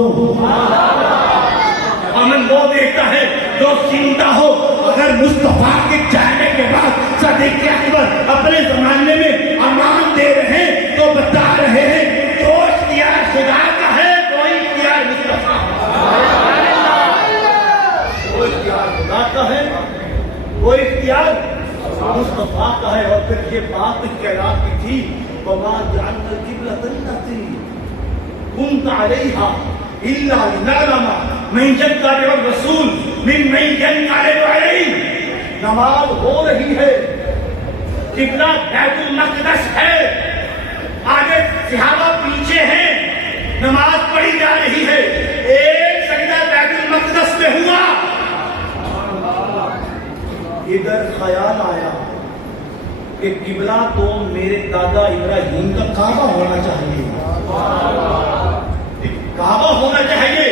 امن وہ دیتا ہے جو زندہ ہو. اگر مصطفیٰ کے جانے کے بعد صدیق اکبر اپنے زمانے میں امان دے رہے ہیں تو بتا رہے ہیں جو اختیار خدا کا ہے کوئی اختیار مصطفیٰ، وہ اختیار خدا کا ہے، وہ اختیار مصطفیٰ کا ہے. اور پھر یہ بات کہلاتی تھی وما جعلنا القبلة التي كنت عليها الا لنعلم من يتبع الرسول ممن ينقلب عليه. نماز ہو رہی ہے، قبلہ بیت المقدس ہے، آگے صحابہ پیچھے ہیں، نماز پڑھی جا رہی ہے، ایک سجدہ بیت المقدس میں ہوا، ادھر خیال آیا کہ قبلہ تو میرے دادا ابراہیم کا کعبہ ہونا چاہیے، کعبہ ہونا چاہیے.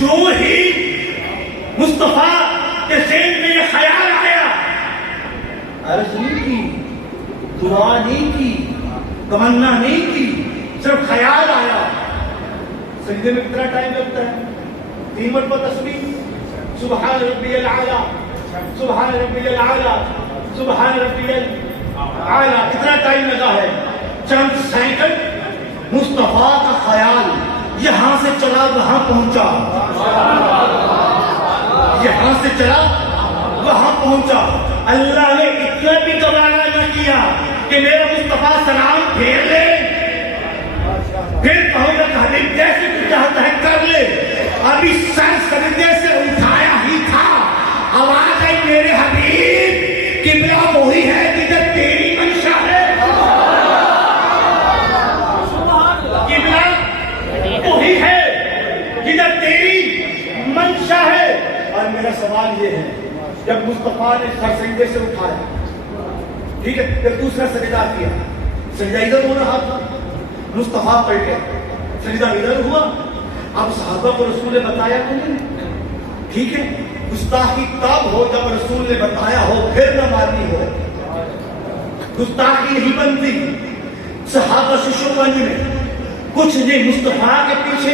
جو ہی مصطفیٰ کے ذہن میں یہ خیال آیا، عرض نہیں کی، دعا نہیں کی، تمنا نہیں کی، صرف خیال آیا. سجدے میں کتنا ٹائم لگتا ہے؟ 3 مرتبہ تسبیح، سبحان ربی الاعلیٰ، سبحان ربی الاعلیٰ، سبحان ربی الاعلیٰ. کتنا ٹائم لگا ہے؟ چند سیکنڈ. مصطفیٰ کا خیال یہاں سے چلا وہاں پہنچا، یہاں سے چلا وہاں پہنچا. اللہ نے اتنا بھی گوارا نہ کیا کہ میرا مصطفیٰ سلام پھیر لے، پھر کہوں گا کہ حبیب جیسے تو چاہتا ہے کر لے. ابھی سر سجدے سے اٹھایا ہی تھا، آواز آئی میرے حبیب قبلہ وہی ہے جدھر تیری منشا ہے، قبلہ وہی ہے جدھر تیری منشا ہے. اور میرا سوال یہ ہے، جب مصطفیٰ نے سر سجدے سے اٹھایا، ٹھیک ہے، پھر دوسرا سجدہ کیا، سجدہ ادھر ہو رہا تھا، مصطفیٰ پلٹ گیا، سجدہ ادھر ہوا. اب صحابہ کو رسول نے بتایا تو نہیں، ٹھیک ہے، گستاخی تب ہو جب رسول نے بتایا ہو، پھر نہ مانی ہو، گستاخی نہیں بنتی. صحابہ ششوبانی میں کچھ نہیں، مصطفیٰ کے پیچھے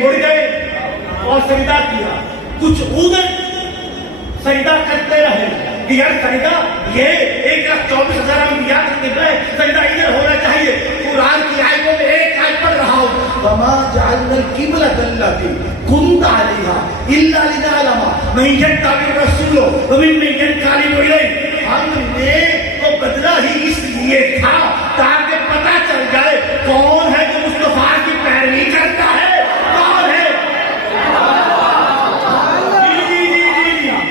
مڑ گئے اور سجدہ کیا، کچھ ادھر سجدہ کرتے رہے کہ یار سجدہ یہ 1,24,000 انبیاء کا قبلہ ہے، سجدہ ادھر ہونا چاہیے. قرآن کی آیتوں میں ایک آیت پڑھ رہا ہوں، وما جعلنا القبلة التي كنت عليها الا لنعلم من يتبع الرسول وممن ينقلب اليه. ہم نے تو بدلا ہی اس لیے تھا تاکہ پتہ چل جائے کون ہے جو مصطفیٰ کی پیروی کرتا ہے، کون ہے،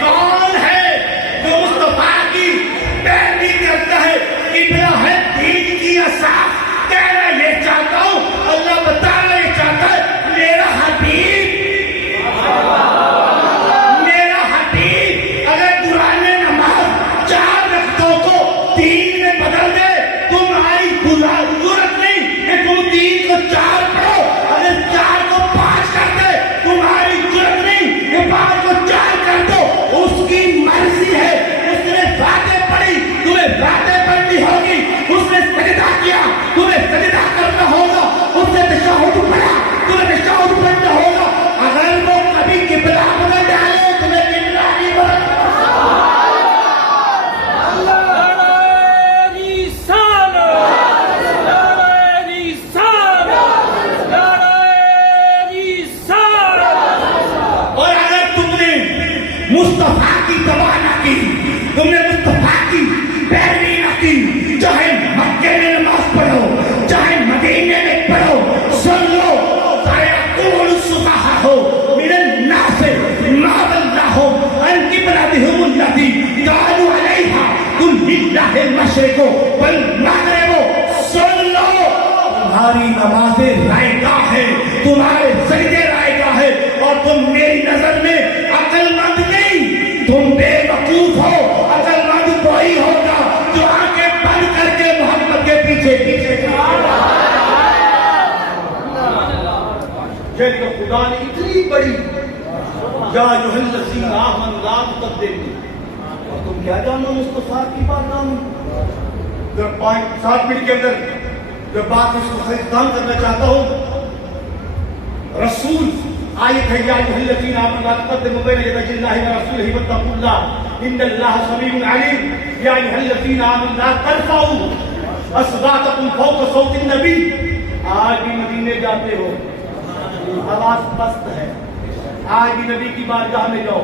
کون ہے جو مصطفیٰ کی پیروی کرتا ہے. قبلہ ہے دین کی اساس. کہنا یہ چاہتا ہوں، اللہ بتانا یہ چاہتا ہے، میرا حبیب اگر دوران نماز 4 رکعتوں کو 3 میں بدل دے، تمہاری ضرورت نہیں کہ تم 3 کو 4 پڑھو. اگر 4 کو 5 کر دے، تمہاری ضرورت نہیں کہ 5 کو 4 کر دو. اس کی مرضی ہے، اس نے باتیں پڑھی، تمہیں باتیں پڑھنی ہوگی. اس نے سجدہ کیا، تمہیں سجدہ کرنا ہوگا. اس نے تشہد پڑھا، تمہیں تشہد پڑھنا ہوگا. اگر وہ کبھی قبلہ بدل ڈالے، تمہیں قبلہ نہیں بدلنا. اور اگر تم نے مصطفیٰ کی تباہ نہ کی، تم نے مصطفیٰ کی پیروی نہ کی، چاہے مکے میں نماز پڑھو، چاہے مدینے میں پڑھو، سن لو، سایقول السفہاء من جیسے کہ خدا نے اتنی بڑی یا یوحنا الذین آمنوا لا تقدموا، اور تم کیا جانو مصطفیٰ کی بات نام 7 منٹ کے اندر جو بات اس کو ختم کرنا چاہتا ہوں، رسول آیت ہے یا ایھا الذین آمنوا لا تقدموا بین یدی اللہ ورسولہ واتقوا اللہ ان اللہ سمیع علیم، یا ایھا الذین آمنوا لا ترفعوا اصواتکم فوق صوت النبی۔ آج بھی مدینے جاتے ہو آواز پست ہے، آج بھی نبی کی بارگاہ میں جاؤ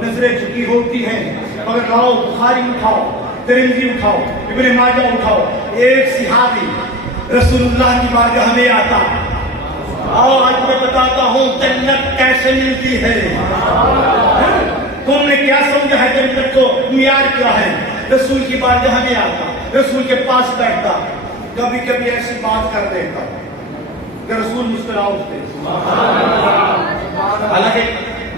نظریں جھکی ہوتی ہیں، مگر لاؤ بخاری اٹھاؤ، ترمذی اٹھاؤ، ابن ماجہ اٹھاؤ، ایک صحابی رسول اللہ کی بارگاہ میں آتا، آج میں بتاتا ہوں جنت کیسے ملتی ہے۔ تم نے کیا سمجھا ہے جنت کو معیار کیا ہے؟ رسول کی بارگاہ میں آتا، رسول کے پاس بیٹھتا، کبھی کبھی ایسی بات کر دیتا کہ رسول مسکرا اٹھتے۔ حالانکہ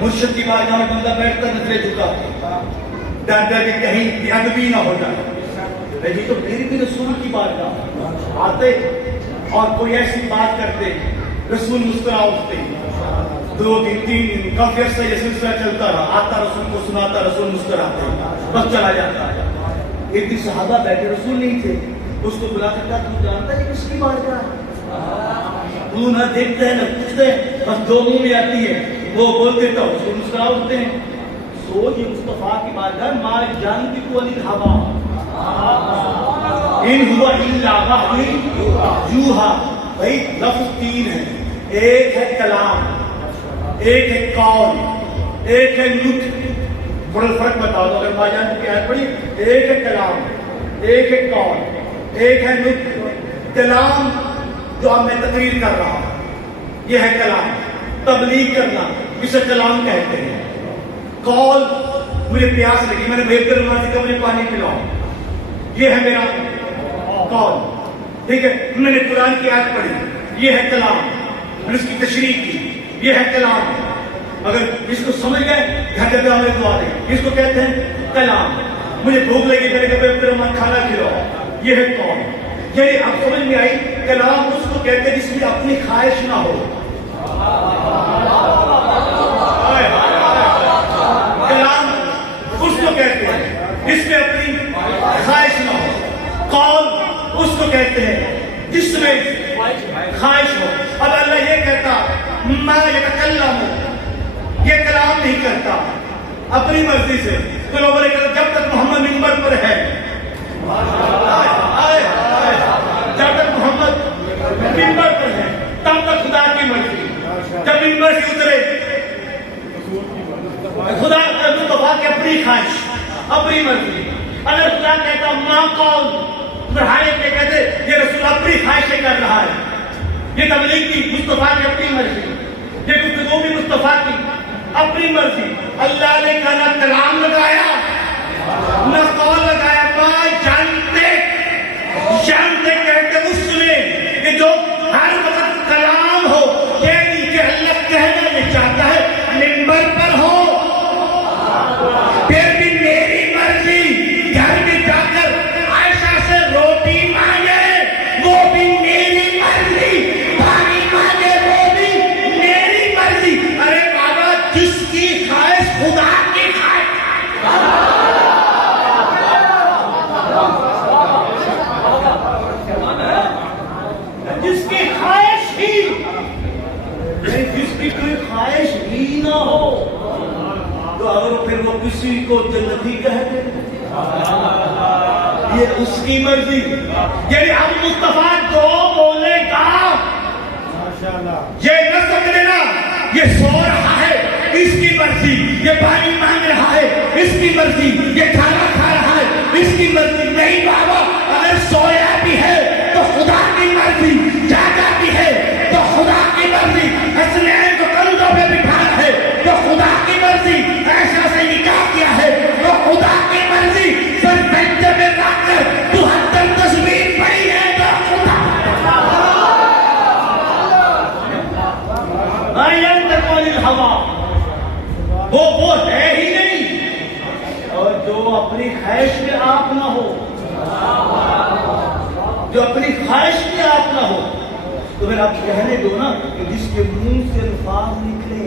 مرشد کی بارگاہ میں بندہ بیٹھتا نظریں جھکاتا، ڈر ڈر کے کہیں بے ادبی نہ ہو جائے، لیکن تو میری بھی رسول کی بارگاہ آتے اور کوئی ایسی بات کرتے رسول مسکرا اٹھتے۔ 2 دن 3 دن کافی عرصہ یہ سلسلہ چلتا رہا، آتا رسول کو سناتا، رسول مسکراتے، بس چلا جاتا۔ ایک دن صحابہ بیٹھے، رسول نہیں تھے، اس کو بلا کر کہا تم جانتا ہے یہ کس کی بارگاہ ہے؟ تو نہ دیکھتے ہیں نہ پوچھتے ہیں، بس 2 منہ میں آتی ہے، وہ بولتے تو اس کو مسکرا اٹھتے ہیں۔ سو یہ مصطفیٰ کی بارگاہ ما ينطق عن الهوى ان هو الا وحی یوحی۔ بھائی لفظ 3 ہے، ایک ہے کلام، ایک ہے قول، ایک ہے نطق۔ بڑا فرق بتا دو، اگر ما ينطق کی آیت پڑھی، ایک ہے کلام، ایک ہے قول، ایک ہے نطق۔ کلام جو اب میں تقریر کر رہا ہوں یہ ہے کلام، تبلیغ کرنا اسے کلام کہتے ہیں۔ قول مجھے پیاس لگی، میں نے بہتر نمازی کا مجھے پانی پلاؤ، یہ ہے میرا قول، ٹھیک ہے۔ میں نے قرآن کی آیت پڑھی، یہ ہے کلام، میں نے اس کی تشریح کی، یہ ہے کلام۔ اگر اس کو سمجھ گئے گھر کے ہمیں دعا دیں، اس کو کہتے ہیں کلام۔ مجھے بھوک لگی، میں نے کہا بہتر نماز کھانا کھلاؤ، یہ ہے قول۔ یعنی اب سمجھ میں آئی کلام اس کو کہتے ہیں جس میں اپنی خواہش نہ ہو۔ کلام اس کو کہتے ہیں جس میں اپنی خواہش نہ ہو۔ قول اس کو کہتے ہیں جس میں خواہش ہو۔ اب اللہ یہ کہتا ما یتکلم، یہ کلام نہیں کرتا اپنی مرضی سے، تو لوگوں نے کہا جب تک محمد منبر پر ہے، جب تک محمد منبر پر ہے تب تک خدا کی مرضی۔ جب منبر سے اترے خدا مصطفیٰ کی اپنی خواہش، اپنی مرضی۔ اگر خدا کہتا ماں قول، بڑھائے کے کہتے یہ رسول اپنی خواہشیں کر رہا ہے، یہ تبلیغ کی مصطفیٰ کی اپنی مرضی، یہ گفتگو بھی مصطفیٰ کی اپنی مرضی۔ اللہ نے کہا نہ کلام لگایا نہ قول لگایا، ما جانتے کہتے اس میں کہ جو ہر وقت کلام ہو، یہ نہیں کہ اللہ کہنا یہ چاہتا ہے منبر پر ہو، پھر بھی میری مرضی، گھر میں جا کر عائشہ سے روٹی مانگے وہ بھی میری مرضی، پانی مانگے وہ بھی میری مرضی۔ ارے بابا جس کی خواہش خدا کی خواہش، جس کی خواہش ہی، جس کی کوئی خواہش ہی نہ ہو، تو اگر پھر وہ کسی کو جنتی کہتے یہ اس کی مرضی۔ یعنی اب مصطفیٰ جو بولے گا یہ نہ سمجھ لینا یہ سو رہا ہے اس کی مرضی، یہ پانی مانگ رہا ہے اس کی مرضی، یہ کھانا کھا رہا ہے اس کی مرضی۔ نہیں بابا، اگر سویا بھی ہے تو خدا کی مرضی، جاگا بھی ہے تو خدا کی مرضی، حسنین کو کندھوں پہ بٹھانا ہے تو خدا کی مرضی، عائشہ سے نکاح کیا ہے تو خدا کی مرضی، سر سجدے میں رکھ کر 72 تصویر پڑی ہے تو خدا۔ ما ينطق عن الهوى، وہ ہے ہی نہیں، اور جو اپنی خواہش میں آپ نہ ہو، جو اپنی خواہش میں آپ نہ ہو، تو پھر آپ کہنے دو نا کہ جس کے منہ سے الفاظ نکلے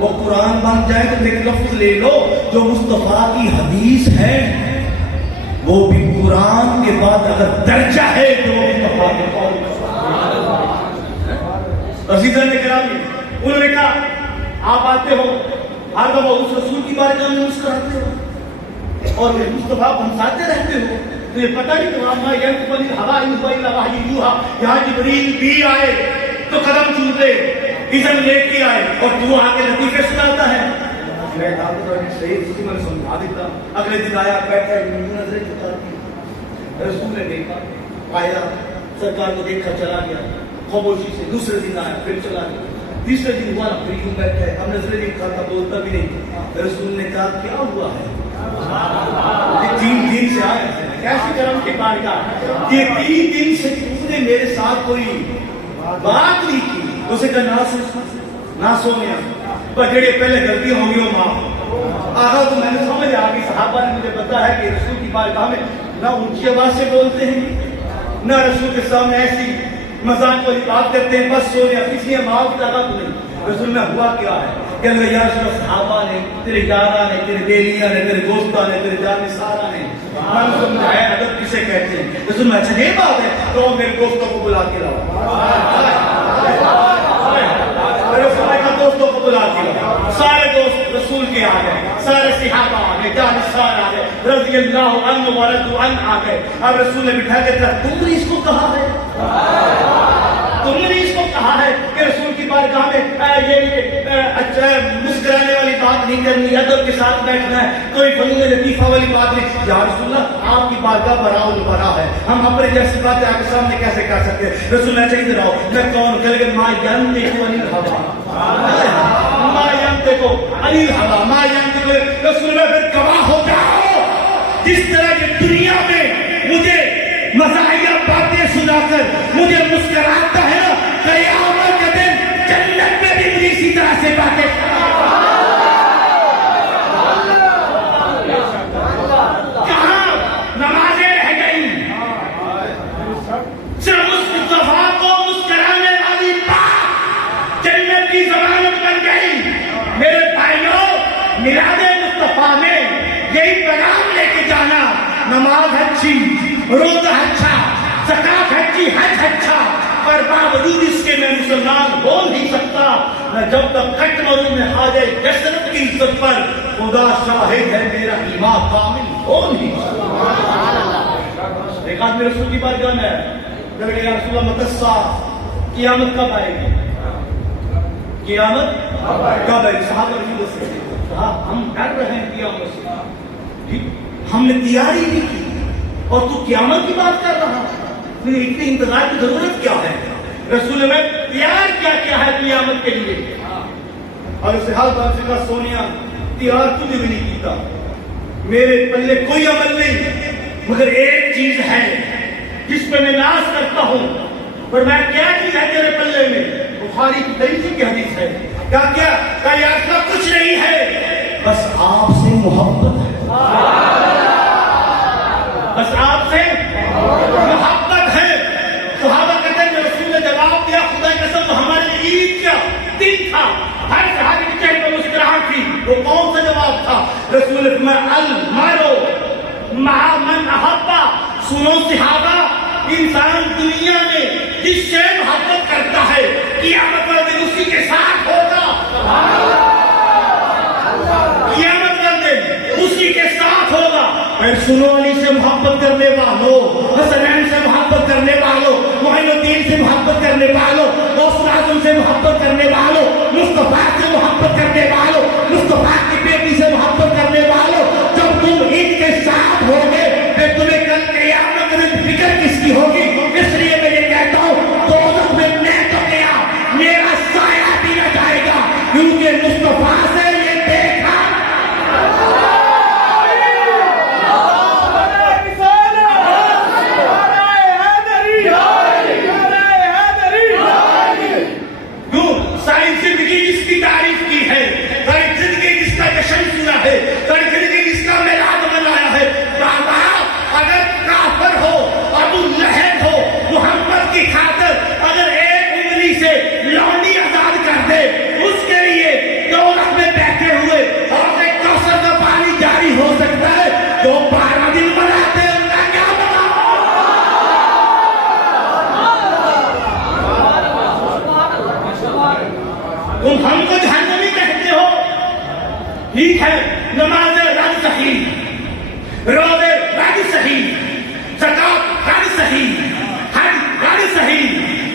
وہ قرآن بن جائے تو ایک لفظ لے لو جو مصطفیٰ کی حدیث ہے، وہ بھی قرآن کے بعد اگر درجہ ہے تو وہ مصطفیٰ کے قول عزیزاً اکرامی، انہوں نے کہا آپ آتے ہو ہر دفعہ اس رسول کی بارگاہ میں مسکراتے ہو اور مصطفیٰ ہنساتے رہتے ہو، تو یہ پتہ نہیں تمہارا یہ بنی ہوا یہاں جبریل بھی آئے تو قدم چومتے، اذن لے کے آئے اور تو آ کے لطیفے سناتا ہے۔ میں کہا تو صحیح میں سمجھا دیتا۔ اگلے دن آیا بیٹھا نظریں چکاتی، رسول نے دیکھا آیا، سرکار کو دیکھا چلا گیا خاموشی سے۔ دوسرے دن آیا پھر چلا گیا، تیسرے دن ہوا پھر یوں بیٹھا ہے، اب نظریں دیکھا تھا بولتا بھی نہیں۔ رسول نے کہا کیا ہوا ہے؟ یہ 3 دن سے آئے کیسے کرم کے بارگاہ، یہ 3 دن سے تم نے میرے ساتھ کوئی بات نہیں کی۔ اسے کہا نہ سونے پر جڑے پہلے غلطی ہوں گی وہ معاف۔ آگا تو میں نے سمجھ آ گئی، صحابہ نے مجھے بتایا ہے کہ رسول کی بارگاہ میں نہ اونچی آواز سے بولتے ہیں نہ رسول کے سامنے ایسی مذاق والی بات کرتے ہیں، بس سونے کسی نے معاف لگا تو نہیں۔ رسول میں ہوا کیا ہے کہ اللہ یا رسول صحابہ نے، تیرے یارہ نے، تیرے دیلیاں نے، تیرے دوستہ نے، تیرے جان سارا نے میں نے سمجھایا ادب کسے کہتے ہیں۔ رسول میں اچھا یہ بات ہے تو میرے دوستوں کو بلا کے لاؤ، دوستوں کو بلا کے سارے دوست رسول کے آ گئے، سارے صحابہ آ گئے، جانشار آ گئے، رضی اللہ عنہ ورضوا عنہ آ گئے۔ اب رسول نے بٹھا کے کہا تم نے اس کو کہا ہے، تم نے اس کو کہا ہے کہ رسول کی بارگاہ میں یہ اچھا مسکرانے والی بات نہیں کرنی، ادب کے ساتھ بیٹھنا ہے، کوئی فنون لطیفہ والی بات نہیں۔ یا رسول اللہ آپ کی بارگاہ برا البرا ہے، ہم اپنے جیسی باتیں آپ کے سامنے کیسے کر سکتے ہیں؟ رسول اللہ چاہیے رہو میں کون کہ لگے ما ینطق عن الہویٰ، ما ینطق عن الہویٰ، ما ینطق۔ رسول اللہ پھر گواہ ہو جاؤ، جس طرح کہ دنیا میں مجھے مزاحیہ باتیں سنا کر مجھے مسکراتا ہے نا، قیامت کے دن جنت میں بھی مجھے اسی طرح سے باتیں کہاں نمازیں رہ گئی، صرف مصطفیٰ کو مسکرانے والی بات جنت کی ضمانت بن گئی۔ میرے بھائیوں، میلاد مصطفیٰ میں یہی پیغام لے کے جانا، نماز اچھی، روزہ اچھا، زکات اچھی، حج اچھا، پر باوجود اس کے میں مسلمان ہو نہیں سکتا نہ جب تک کٹ مروں میں حاجہ جسرت کی عزت پر خدا شاہد ہے میرا ایمان کامل ہو نہیں سکتا۔ ایک آدمی رسول کی بارگاہ میں جب کہ یا رسول اللہ متسا قیامت کب آئے گی؟ قیامت کب آئے گی؟ صحابہ رسول سے کہا ہم ڈر رہے ہیں قیامت سے، ہم نے تیاری نہیں کی اور تو قیامت کی بات کر رہا ہے، اتنی انتظار کی ضرورت کیا ہے؟ رسول میں تیار کیا ہے قیامت کے لیے؟ اور اسے حال بات سے کہا سونیا تیار تجھے بھی نہیں کیتا، میرے پلے کوئی عمل نہیں، مگر ایک چیز ہے جس پہ میں ناز کرتا ہوں، پر میں کیا چیز ہے تیرے پلے میں؟ بخاری کی طریقے کی حدیث ہے، کیا ایسا کچھ نہیں ہے، بس آپ سے محبت ہے، بس آپ سے محبت ہے۔ صحابہ کہتے ہیں رسول نے جواب دیا خدا کی قسم ہمارے عید کا دن تھا، ہر صحابی کے چہرے پر مسکراہٹ تھی، وہ کون سا جواب تھا؟ رسول نے فرمایا المرء مع من احب۔ سنو صحابہ، انسان دنیا میں جس سے محبت کرتا ہے قیامت والے دن اسی کے ساتھ ہوگا، قیامت والے دن اسی کے ساتھ ہوگا۔ اور سنو علی سے محبت کرنے والوں، حسنین سے محبت کرنے والوں، معین الدین سے محبت کرنے والوں، غوث اعظم سے محبت کرنے والوں، مصطفیٰ سے محبت کرنے والوں، مصطفیٰ کی بیٹی سے محبت کرنے والوں، جب تم ان کے ساتھ ہوگے پھر تمہیں کل قیامت میں فکر کس کی ہوگی؟ اس لیے میں یہ کہتا ہوں دوزخ میں میں تو گیا میرا سایہ بھی نہ جائے گا، کیونکہ مصطفیٰ سے یہ دیکھا۔ تم ہم کو جہنمی کہتے ہو. ٹھیک ہے, نماز رد صحیح, روزے رد صحیح, زکات رد صحیح, حج رد صحیح.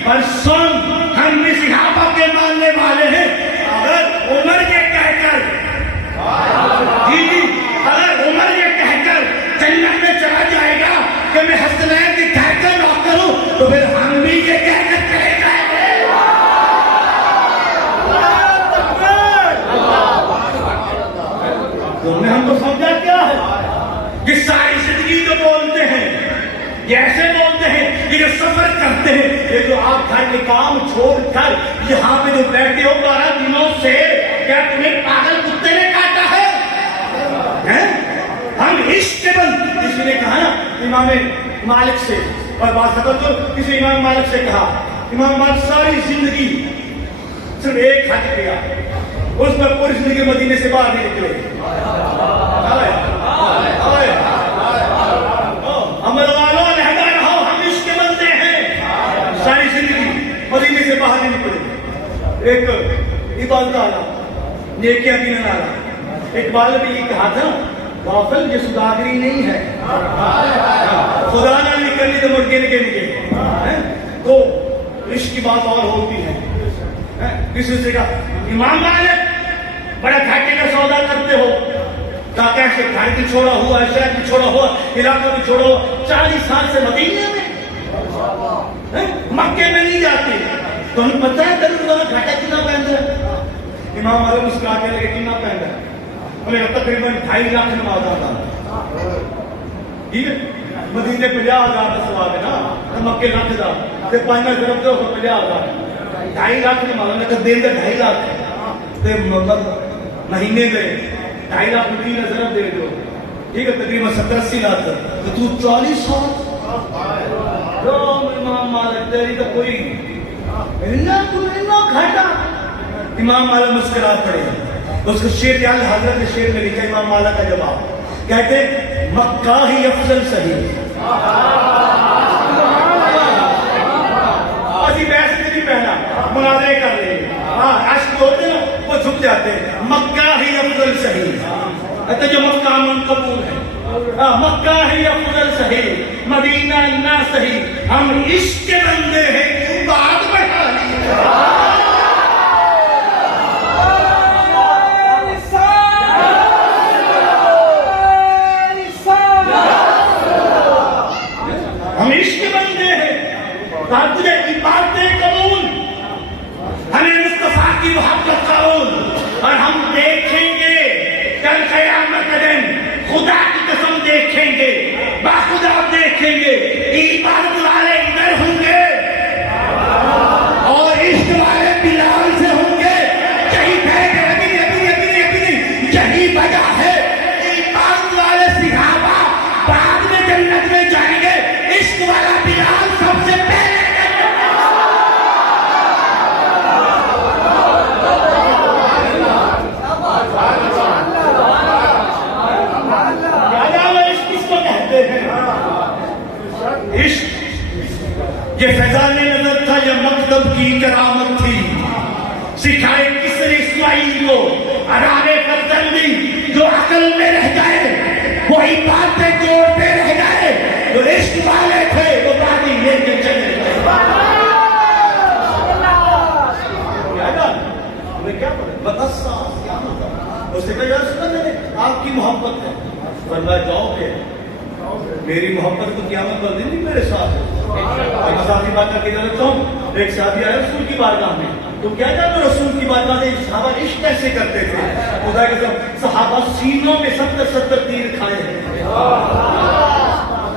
پر سن, ہم بھی صحابہ کے ماننے والے ہیں. اگر عمر یہ کہہ کر اگر عمر یہ کہہ کر جنت میں چلا جائے گا کہ میں حسنین کی کہہ کر نہ کروں, تو پھر ہم بھی یہ کہہ کر چلے جائیں گے. تم نے ہم کو سمجھا کیا ہے؟ یہ ساری زندگی جو بولتے ہیں, یہ ایسے بولتے ہیں, یہ جو سفر کرتے ہیں, یہ جو آپ گھر کے کام چھوڑ کر یہاں پہ جو بیٹھتے ہو 12 دنوں سے, کیا تمہیں پاگل کتے نے کاٹا ہے؟ ہم عشق کے بند. کسی نے کہا نا امام مالک سے, اور بات ختم تو کسی امام مالک سے کہا, امام مالک ساری زندگی صرف ایک حج کیا, اس پر پوری زندگی مدینے سے باہر نہیں نکلے. عمل والوں لہذا رہو, ہم عشق کے بندے ہیں. ساری زندگی مدینے سے باہر نہیں نکلے. ایک عبادت والا, نیکیاں گننے والا, اقبال نے یہ کہا تھا, غافل یہ سوداگری نہیں ہے, خدا نہ نکلنی تو مرغے نکلیں. تو عشق کی بات اور ہوتی ہے. کسی سے کہا امام مالک بڑا گھاٹے کا سودا کرتے ہو, کہا کیسے؟ گھر بھی چھوڑا ہوا ہے, شہر بھی چھوڑا ہوا, علاقہ بھی چھوڑا ہوا, 40 سال سے مدینے میں, مکے میں نہیں جاتے. تو ہمیں پتہ ہے تمہیں گھاٹا کتنا پہنتا ہے؟ امام مالک مسکرا کے لگے کتنا پہنتا ہے؟ انہیں تقریباً 2.5 لاکھ نماز آتا تھا. ٹھیک ہے, مدینے 50,000 کا ثواب ہے نا, مکے 1,00,000 تے 5 میں ضرب دو 50,000, 2.5 لاکھ نماز. نے کہا دن کا 2.5 لاکھ تے مہینے میں 2.5 لاکھ روپئے کا ضرب دے دو, ٹھیک ہے, تقریباً 70-80 لاکھ. تو 40 سال امام مالک تیری تو کوئی گھاٹا. امام مالک مسکرا پڑے. اس کو شیر یاد, حضرت نے شیر میں لکھا امام مالک کا جواب, کہتے مکہ ہی افضل صحیح. اسی ویسے نہیں پہنا, مناظرے کر لیں, عشق ہوتے نا وہ جھک جاتے ہیں. مکہ ہی افضل صحیح, تو جو مکہ منقبول ہے, مکہ ہی افضل صحیح, مدینہ نہ صحیح. ہم عشق کے بندے ہیں, کیوں بات بڑھا لی؟ ہم عشق کے بندے ہیں, تجھے عبادتیں قبول, ہمیں مصطفیٰ کی محبت قبول. اور ہم دیکھیں گے کل قیامت کے دن, خدا کی قسم دیکھیں گے, باخدا دیکھیں گے, عبادت والے ادھر ہوں گے اور عشق والے بلال سے ہوں گے. یہی یہی وجہ ہے, عبادت والے صحابہ بعد میں جنت میں جائیں گے, عشق والا بلال سب سے پہلے. یہ فیضان نظر تھا, یہ مکتب کی کرامت تھی. سکھائے کس نے اسماعیل کو ارارے فرزندی, جو عقل میں رہ جائے وہی باتیں جوڑتے رہ جائے. جو عشق والے تھے وہ باتیں لے کے چلے گئے. کیا اس نے کہا یار سنا, میں نے آپ کی محبت ہے, فرمایا جاؤ گے, میری محبت کو قیامت پر دن بھی میرے ساتھ ہے. ایک ساتھی بات کر کے جانا چاہوں, ایک ساتھی آیا رسول کی بارگاہ میں, تو کیا جاتا رسول کی بارگاہ میں صحابہ عشق کیسے کرتے تھے؟ خدا کے صحابہ سینوں میں 70 تیر کھائے ہیں.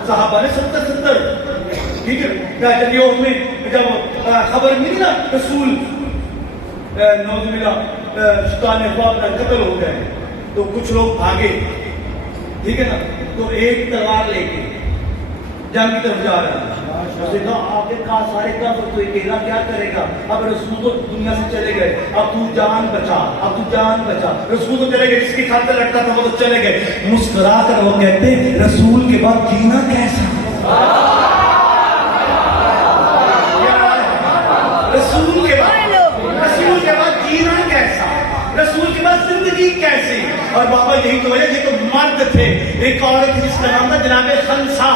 صحابہ نے 70, ٹھیک ہے. جب خبر ملی نا رسول نوز ملا شیطان خواب کا قتل ہو گئے, تو کچھ لوگ بھاگے, ٹھیک ہے نا, تو ایک تلوار لے کے جنگ کی طرف جا رہا ہے. اس نے کہا آپ کے کہا سارے کا تو اکیلا کیا کرے گا, اب رسول تو دنیا سے چلے گئے, اب تو جان بچا, اب تو جان بچا. رسول تو چلے گئے, جس کی خاطر لڑتا تھا وہ تو چلے گئے. مسکرا کر وہ کہتے رسول کے بعد جینا کیسا, رسول کے بعد جینا اور بابا یہی تو وجہ یہ تو مرد تھے. ایک عورت تھی جس کا نام تھا جناب خنسا.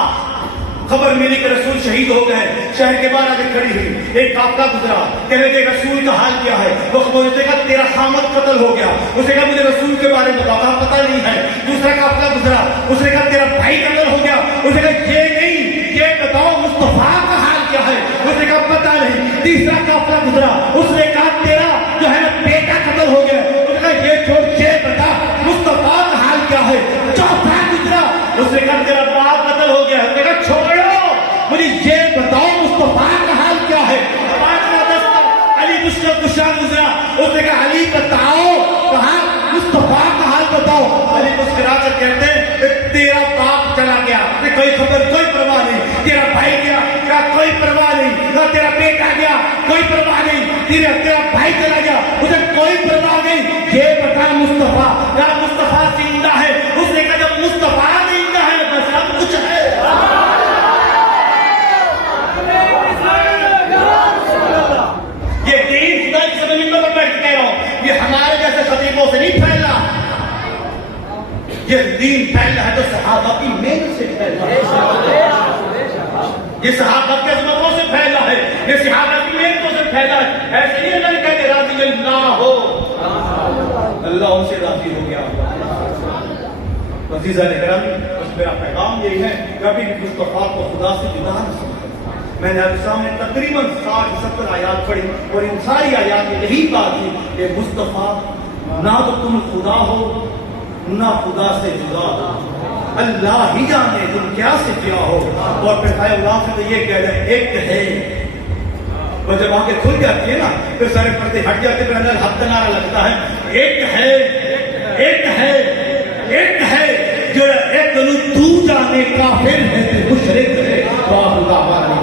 خبر ملی کہ رسول شہید ہو گئے. شہر کے باہر آگے کھڑی ہوئی, ایک قافلہ گزرا, کہنے لگے رسول کا حال کیا ہے؟ وہ خبر اسے کہا تیرا خامد قتل ہو گیا. اسے کہا مجھے رسول کے بارے میں بتاؤ, پتہ نہیں ہے. دوسرا قافلہ گزرا, اس نے کہا تیرا بھائی قتل ہو گیا. اسے کہا یہ نہیں, یہ بتاؤ مصطفیٰ کا حال کیا ہے؟ اس نے کہا پتہ نہیں. تیسرا قافلہ گزرا, اس نے کہا تیرا جو ہے بیٹا قتل ہو گیا. اس نے کہا یہ چھوڑ, یہ بتا مصطفیٰ کا حال کیا ہے؟ چوتھا گزرا, اس نے کہا تیرا باپ قتل ہو گیا. اس نے کہا چھوڑو مجھے یہ بتاؤ مصطفیٰ کا حال کیا ہے؟ پانچواں دستہ علی مشکل کشان گزرا, اس نے کہا علی بتاؤ, کہا مصطفیٰ کا حال بتاؤ. علی مسکرا کر کہتے ہیں تیرا باپ چلا گیا, کوئی خبر کوئی پرواہ نہیں. تیرا بھائی گیا, کہا کوئی پرواہ نہیں. کہا تیرا بیٹا گیا, کوئی پرواہ نہیں. تیرا بھائی چلا گیا, اسے کوئی پرواہ نہیں. یہ بتا مصطفیٰ, کہا مصطفیٰ زندہ ہے. اس نے کہا جب مصطفیٰ زندہ ہے تو سب کچھ ہے. یہ دین خدا کی زمین پر بیٹھ کے کہہ رہا ہوں, یہ ہمارے جیسے خطیبوں سے نہیں پھیلا. یہ دین پھیلا ہے تو صحابہ کی محنت سے پھیلا ہے. یہ صحابہ کی عظمتوں سے پھیلا ہے, یہ صحابہ کی محنتوں سے پھیلا ہے. ایسے نہیں اللہ نے کہتے راضی اللہ ہو, اللہ ان سے راضی ہو گیا. عزیزہ نے گرامی, بس میرا پیغام یہی ہے کہ ابھی مصطفیٰ کو خدا سے جدا نہ سمجھو. میں نے آپ کے سامنے تقریباً 60-70 آیات پڑھی, اور ان ساری آیات میں یہی بات تھی کہ مصطفیٰ نہ تو تم خدا ہو نہ خدا سے جدا ہو, اللہ ہی جانے تم کیا سے کیا ہو. اور پھر خیر اللہ سے تو یہ کہہ رہے ہیں ایک ہے. اور جب آنکھیں کھل جاتی ہے نا پھر سارے پردے ہٹ جاتے, پھر اندر حق کا نعرہ لگتا ہے ایک ہے, ایک ہے, ایک ہے جو ایک تو جانے کافر ہے, مشرک ہے. اللہ